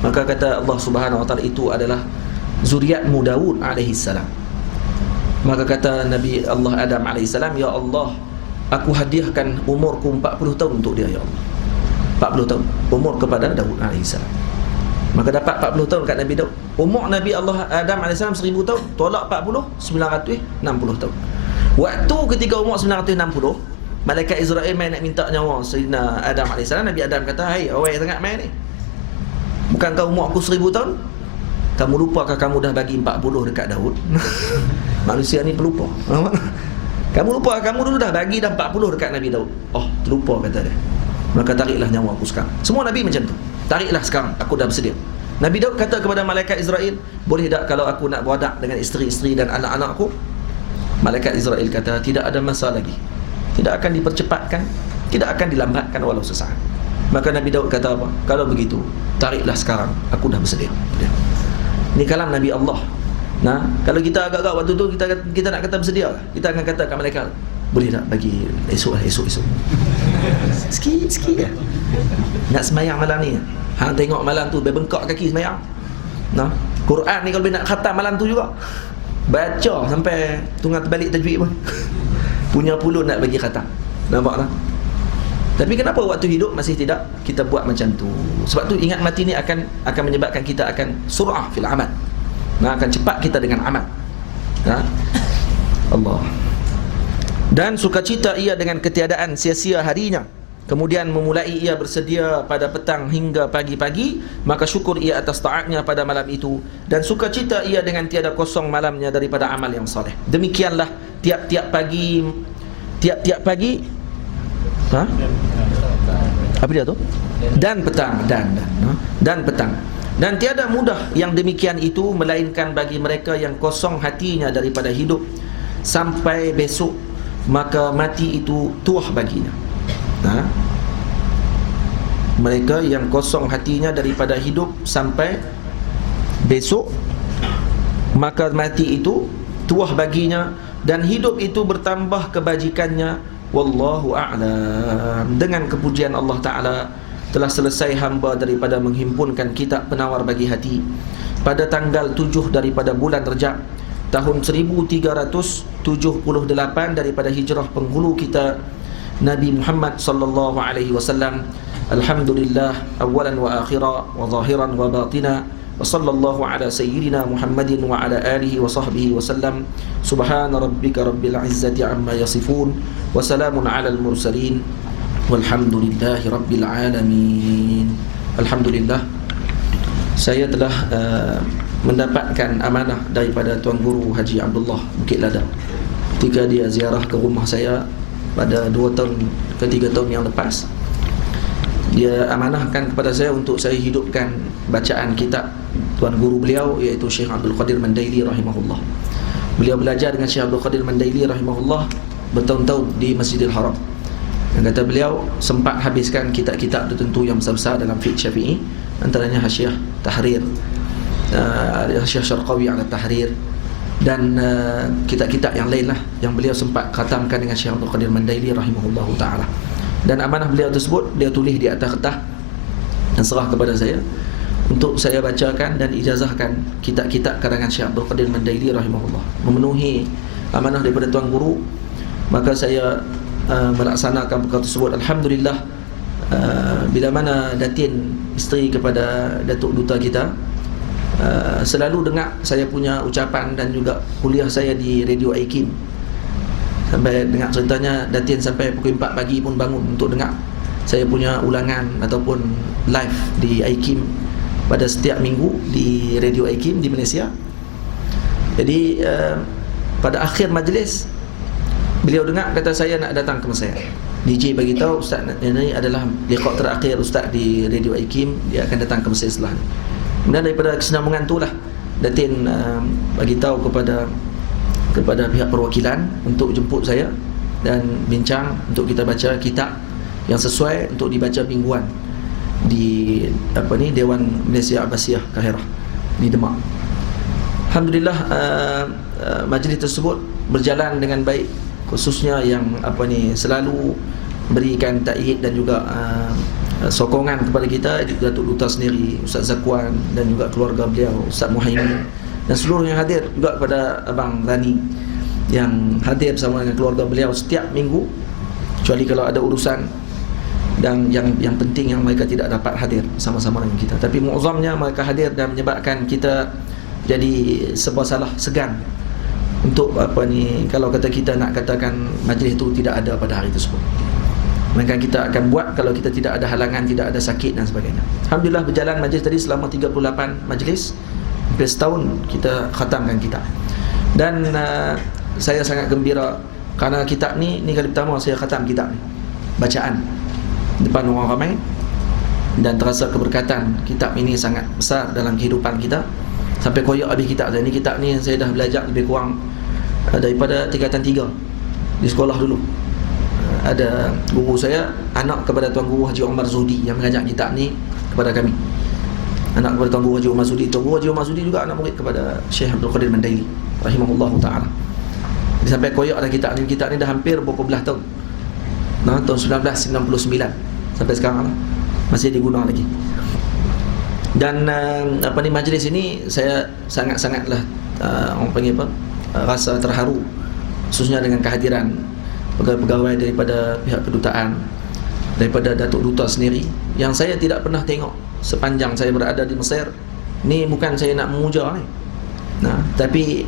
Maka kata Allah Subhanahu Wa Taala, itu adalah zuriatmu Daud alaihi salam. Maka kata Nabi Allah Adam AS, ya Allah, aku hadiahkan umurku 40 tahun untuk dia, ya Allah. 40 tahun umur kepada Daud AS. Maka dapat 40 tahun kat Nabi Daud. Umur Nabi Allah Adam AS 1000 tahun, tolak 40, 960 tahun. Waktu ketika umur 960, malaikat Israel main nak minta nyawa Sayyidina Adam AS. Nabi Adam kata, "Hai, awak sangat main ni. Bukankah umur aku 1000 tahun? Kamu lupakah kamu dah bagi 40 dekat Daud?" Manusia ni pelupa. Kamu lupa, kamu dulu dah bagi dah 40 dekat Nabi Daud. Oh, terlupa kata dia. Maka tariklah nyawa aku sekarang. Semua Nabi macam tu. Tariklah sekarang, aku dah bersedia. Nabi Daud kata kepada malaikat Israel, boleh tak kalau aku nak beradak dengan isteri-isteri dan anak-anakku? Malaikat Israel kata, tidak ada masa lagi. Tidak akan dipercepatkan, tidak akan dilambatkan walau sesaat. Maka Nabi Daud kata apa? Kalau begitu, tariklah sekarang, aku dah bersedia. Ini kalam Nabi Allah. Nah, kalau kita agak-agak waktu tu kita nak kata bersedia, kita akan kata kat malaikat, boleh tak bagi esok. Sikit ya. Nak semayang malam ni. Hang tengok malam tu berbengkak kaki semayang. Nah, Quran ni kalau nak khatam malam tu juga. Baca sampai tunggal terbalik tajwid pun. Punya puluh nak bagi khatam. Nampak tak? Tapi kenapa waktu hidup masih tidak kita buat macam tu? Sebab tu ingat mati ni akan menyebabkan kita akan sur'ah fil amal. Nah, akan cepat kita dengan amal. Nah, Allah. Dan sukacita ia dengan ketiadaan sia-sia harinya. Kemudian memulai ia bersedia pada petang hingga pagi-pagi, maka syukur ia atas taatnya pada malam itu, dan sukacita ia dengan tiada kosong malamnya daripada amal yang soleh. Demikianlah tiap-tiap pagi apa dia tu? Dan petang dan petang. Dan tiada mudah yang demikian itu melainkan bagi mereka yang kosong hatinya daripada hidup sampai besok, maka mati itu tuah baginya. Mereka yang kosong hatinya daripada hidup sampai besok, maka mati itu tuah baginya, dan hidup itu bertambah kebajikannya. Wallahu a'lam. Dengan kepujian Allah Ta'ala, telah selesai hamba daripada menghimpunkan kitab penawar bagi hati pada tanggal 7 daripada bulan Rejab tahun 1378 daripada hijrah penghulu kita Nabi Muhammad sallallahu alaihi wasallam. Alhamdulillah awalan wa akhira wa zahiran wa batina, wa sallallahu ala sayyidina Muhammadin wa ala alihi wa sahbihi wa sallam. Subhana rabbika rabbil izzati amma yasifun, wa salamun ala al mursalin, walhamdulillahi rabbil alamin. Alhamdulillah, saya telah mendapatkan amanah daripada Tuan Guru Haji Abdullah Bukit Lada ketika dia ziarah ke rumah saya pada 2 tahun ke 3 tahun yang lepas. Dia amanahkan kepada saya untuk saya hidupkan bacaan kitab Tuan Guru beliau, iaitu Syekh Abdul Qadir Mandaili rahimahullah. Beliau belajar dengan Syekh Abdul Qadir Mandaili rahimahullah bertahun-tahun di Masjidil Haram. Dan kata beliau sempat habiskan kitab-kitab tertentu yang besar-besar dalam fiqh Syafi'i, antaranya Hasyiah Tahrir, Hasyiah Syarqawi ala Tahrir, dan kitab-kitab yang lain lah yang beliau sempat khatamkan dengan Syekh Abdul Qadir Mandaili rahimahullahu ta'ala. Dan amanah beliau tersebut dia tulis di atas kertas dan serah kepada saya untuk saya bacakan dan ijazahkan kitab-kitab karangan Syekh Abdul Qadir Mandaili rahimahullah. Memenuhi amanah daripada Tuan Guru, maka saya melaksanakan perkara tersebut. Alhamdulillah, bila mana Datin, isteri kepada Datuk Duta kita, selalu dengar saya punya ucapan dan juga kuliah saya di Radio Aikim. Sampai dengar ceritanya Datin sampai pukul 4 pagi pun bangun untuk dengar saya punya ulangan ataupun live di Aikim pada setiap minggu di Radio Aikim di Malaysia. Jadi pada akhir majlis beliau dengar kata saya nak datang ke Mesir. DJ bagi tahu ustaz ini adalah liqa terakhir ustaz di Radio Aikim, dia akan datang ke Mesir setelah ni. Kemudian daripada kesinambungan itulah Datin bagi tahu kepada pihak perwakilan untuk jemput saya dan bincang untuk kita baca kitab yang sesuai untuk dibaca mingguan di Dewan Malaysia Abbasiyah Kahirah di Demak. Alhamdulillah, majlis tersebut berjalan dengan baik, khususnya yang selalu berikan ta'yid dan juga sokongan kepada kita, Datuk Duta sendiri, Ustaz Zakwan, dan juga keluarga beliau, Ustaz Muhaimin, dan seluruh yang hadir, juga kepada Abang Rani. yang hadir bersama dengan keluarga beliau setiap minggu, kecuali kalau ada urusan dan yang penting yang mereka tidak dapat hadir sama-sama dengan kita. Tapi muazzamnya mereka hadir dan menyebabkan kita jadi sebuah salah segan untuk kalau kata kita nak katakan majlis itu tidak ada pada hari tersebut. Maka kita akan buat kalau kita tidak ada halangan, tidak ada sakit dan sebagainya. Alhamdulillah berjalan majlis tadi selama 38 majlis, hampir setahun kita khatamkan kitab. Dan saya sangat gembira kerana kitab ni kali pertama saya khatam kitab ni, bacaan depan orang ramai, dan terasa keberkatan kitab ini sangat besar dalam kehidupan kita. Sampai koyak habis kitab saya ni. Kitab ni saya dah belajar lebih kurang daripada tingkatan 3 di sekolah dulu. Ada guru saya, anak kepada Tuan Guru Haji Omar Zuhdi, yang mengajar kitab ni kepada kami. Anak kepada Tuan Guru Haji Omar Zuhdi. Tuan Guru Haji Omar Zuhdi juga anak murid kepada Syekh Abdul Qadir Mandaili rahimahullahu ta'ala. Sampai koyak ada kitab ni. Kitab ni dah hampir berapa belas tahun. Tahun 1999 sampai sekarang lah, masih digunakan lagi. Dan majlis ini saya sangat-sangatlah orang panggil rasa terharu, khususnya dengan kehadiran pegawai-pegawai daripada pihak kedutaan, daripada Datuk Duta sendiri, yang saya tidak pernah tengok sepanjang saya berada di Mesir. Ni bukan saya nak memuja ni, tapi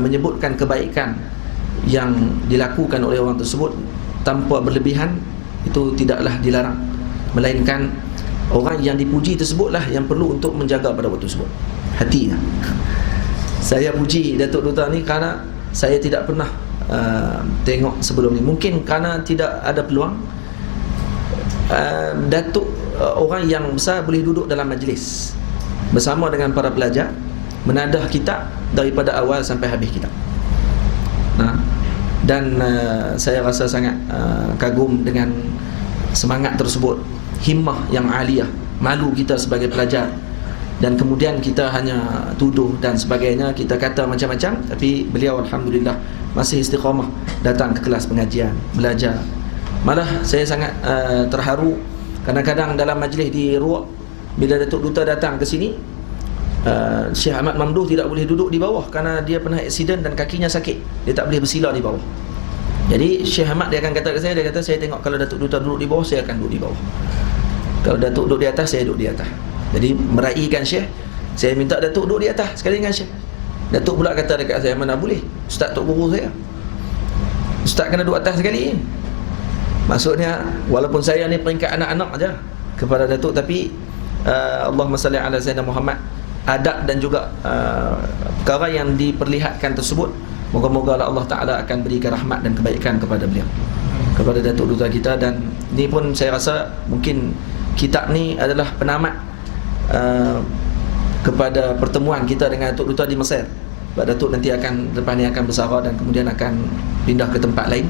menyebutkan kebaikan yang dilakukan oleh orang tersebut tanpa berlebihan, itu tidaklah dilarang, melainkan orang yang dipuji tersebutlah yang perlu untuk menjaga pada waktu tersebut hatinya. Saya puji Datuk Duta ni kerana saya tidak pernah tengok sebelum ni. Mungkin kerana tidak ada peluang. Datuk orang yang besar boleh duduk dalam majlis bersama dengan para pelajar, menadah kitab daripada awal sampai habis kitab. Dan saya rasa sangat kagum dengan semangat tersebut, himmah yang aliyah. Malu kita sebagai pelajar, dan kemudian kita hanya tuduh dan sebagainya, kita kata macam-macam, tapi beliau alhamdulillah masih istiqamah datang ke kelas pengajian, belajar. Malah saya sangat terharu kadang-kadang dalam majlis di Ruak, bila Datuk Duta datang ke sini, Syekh Ahmad Mamduh tidak boleh duduk di bawah kerana dia pernah aksiden dan kakinya sakit, dia tak boleh bersila di bawah. Jadi Syekh Ahmad dia akan kata ke saya, dia kata saya tengok kalau Datuk Duta duduk di bawah, saya akan duduk di bawah. Kalau Datuk duduk di atas, saya duduk di atas. Jadi meraihkan Syekh, saya minta Datuk duduk di atas sekali dengan Syekh. Datuk pula kata dekat saya, mana boleh, Ustaz Tok Guru saya, Ustaz kena duduk atas sekali. Maksudnya walaupun saya ni peringkat anak-anak aja kepada Datuk, tapi Allahumma salli ala Sayyidina Muhammad, adab dan juga perkara yang diperlihatkan tersebut, moga-moga Allah Ta'ala akan berikan rahmat dan kebaikan kepada beliau, kepada Datuk Duta kita. Dan ni pun saya rasa mungkin kitab ni adalah penamat kepada pertemuan kita dengan Datuk Duta di Mesir. Sebab Datuk nanti akan, lepas ni akan bersara dan kemudian akan pindah ke tempat lain.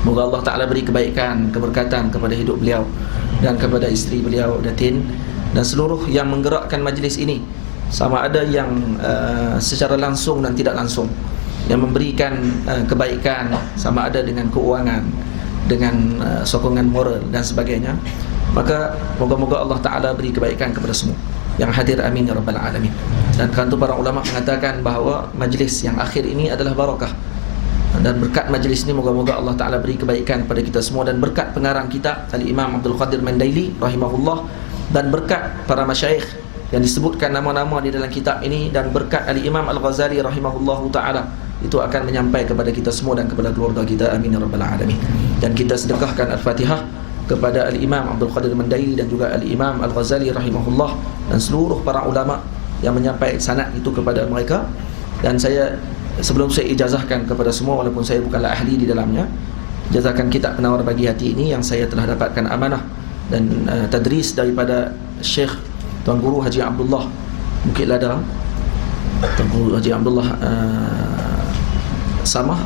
Moga Allah Ta'ala beri kebaikan, keberkatan kepada hidup beliau dan kepada isteri beliau Datin, dan seluruh yang menggerakkan majlis ini, sama ada yang secara langsung dan tidak langsung, yang memberikan kebaikan, sama ada dengan keuangan, dengan sokongan moral dan sebagainya. Maka moga-moga Allah Ta'ala beri kebaikan kepada semua yang hadir, amin ya rabbal alamin. Dan kerana itu para ulama mengatakan bahawa majlis yang akhir ini adalah barakah, dan berkat majlis ini moga-moga Allah Ta'ala beri kebaikan kepada kita semua, dan berkat pengarang kitab Al-Imam Abdul Qadir Mandaili rahimahullah, dan berkat para masyayikh yang disebutkan nama-nama di dalam kitab ini, dan berkat Al-Imam Al-Ghazali rahimahullahu ta'ala, itu akan menyampai kepada kita semua dan kepada keluarga kita, amin ya rabbal alamin. Dan kita sedekahkan Al-Fatihah kepada Al-Imam Abdul Qadir Mandaili dan juga Al-Imam Al-Ghazali rahimahullah, dan seluruh para ulama yang menyampai sanad itu kepada mereka. Dan saya sebelum saya ijazahkan kepada semua, walaupun saya bukanlah ahli di dalamnya, ijazahkan kitab Penawar Bagi Hati ini yang saya telah dapatkan amanah dan tadris daripada Syekh Tuan Guru Haji Abdullah Bukit Lada, Tuan Guru Haji Abdullah Samah,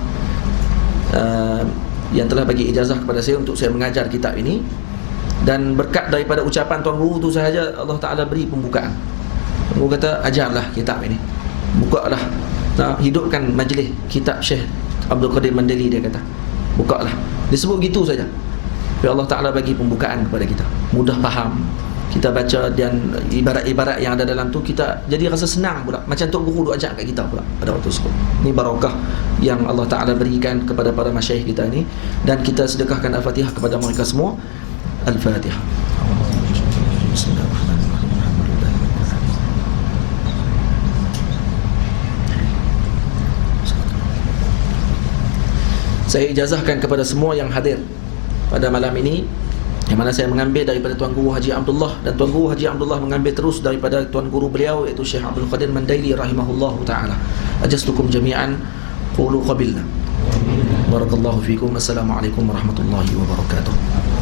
yang telah bagi ijazah kepada saya untuk saya mengajar kitab ini. Dan berkat daripada ucapan Tuan Guru itu sahaja Allah Ta'ala beri pembukaan. Tuan Guru kata, ajarlah kitab ini, bukalah, hidupkan majlis kitab Syekh Abdul Qadir Mandaili, dia kata, bukalah. Dia sebut gitu saja, tapi Allah Ta'ala bagi pembukaan kepada kita, mudah faham, kita baca dan ibarat-ibarat yang ada dalam tu, kita jadi rasa senang pula, macam Tok Guru duk ajak kat kita pula pada waktu tersebut. Ini barakah yang Allah Ta'ala berikan kepada para masyayikh kita ni, dan kita sedekahkan Al-Fatihah kepada mereka semua. Al-Fatihah. Saya ijazahkan kepada semua yang hadir pada malam ini, yang mana saya mengambil daripada Tuan Guru Haji Abdullah, dan Tuan Guru Haji Abdullah mengambil terus daripada Tuan Guru beliau, iaitu Syekh Abdul Qadir Mandaili rahimahullahu ta'ala. Ajastukum jami'an, qulu qabilna. Barakallahu fikum. Assalamualaikum warahmatullahi wabarakatuh.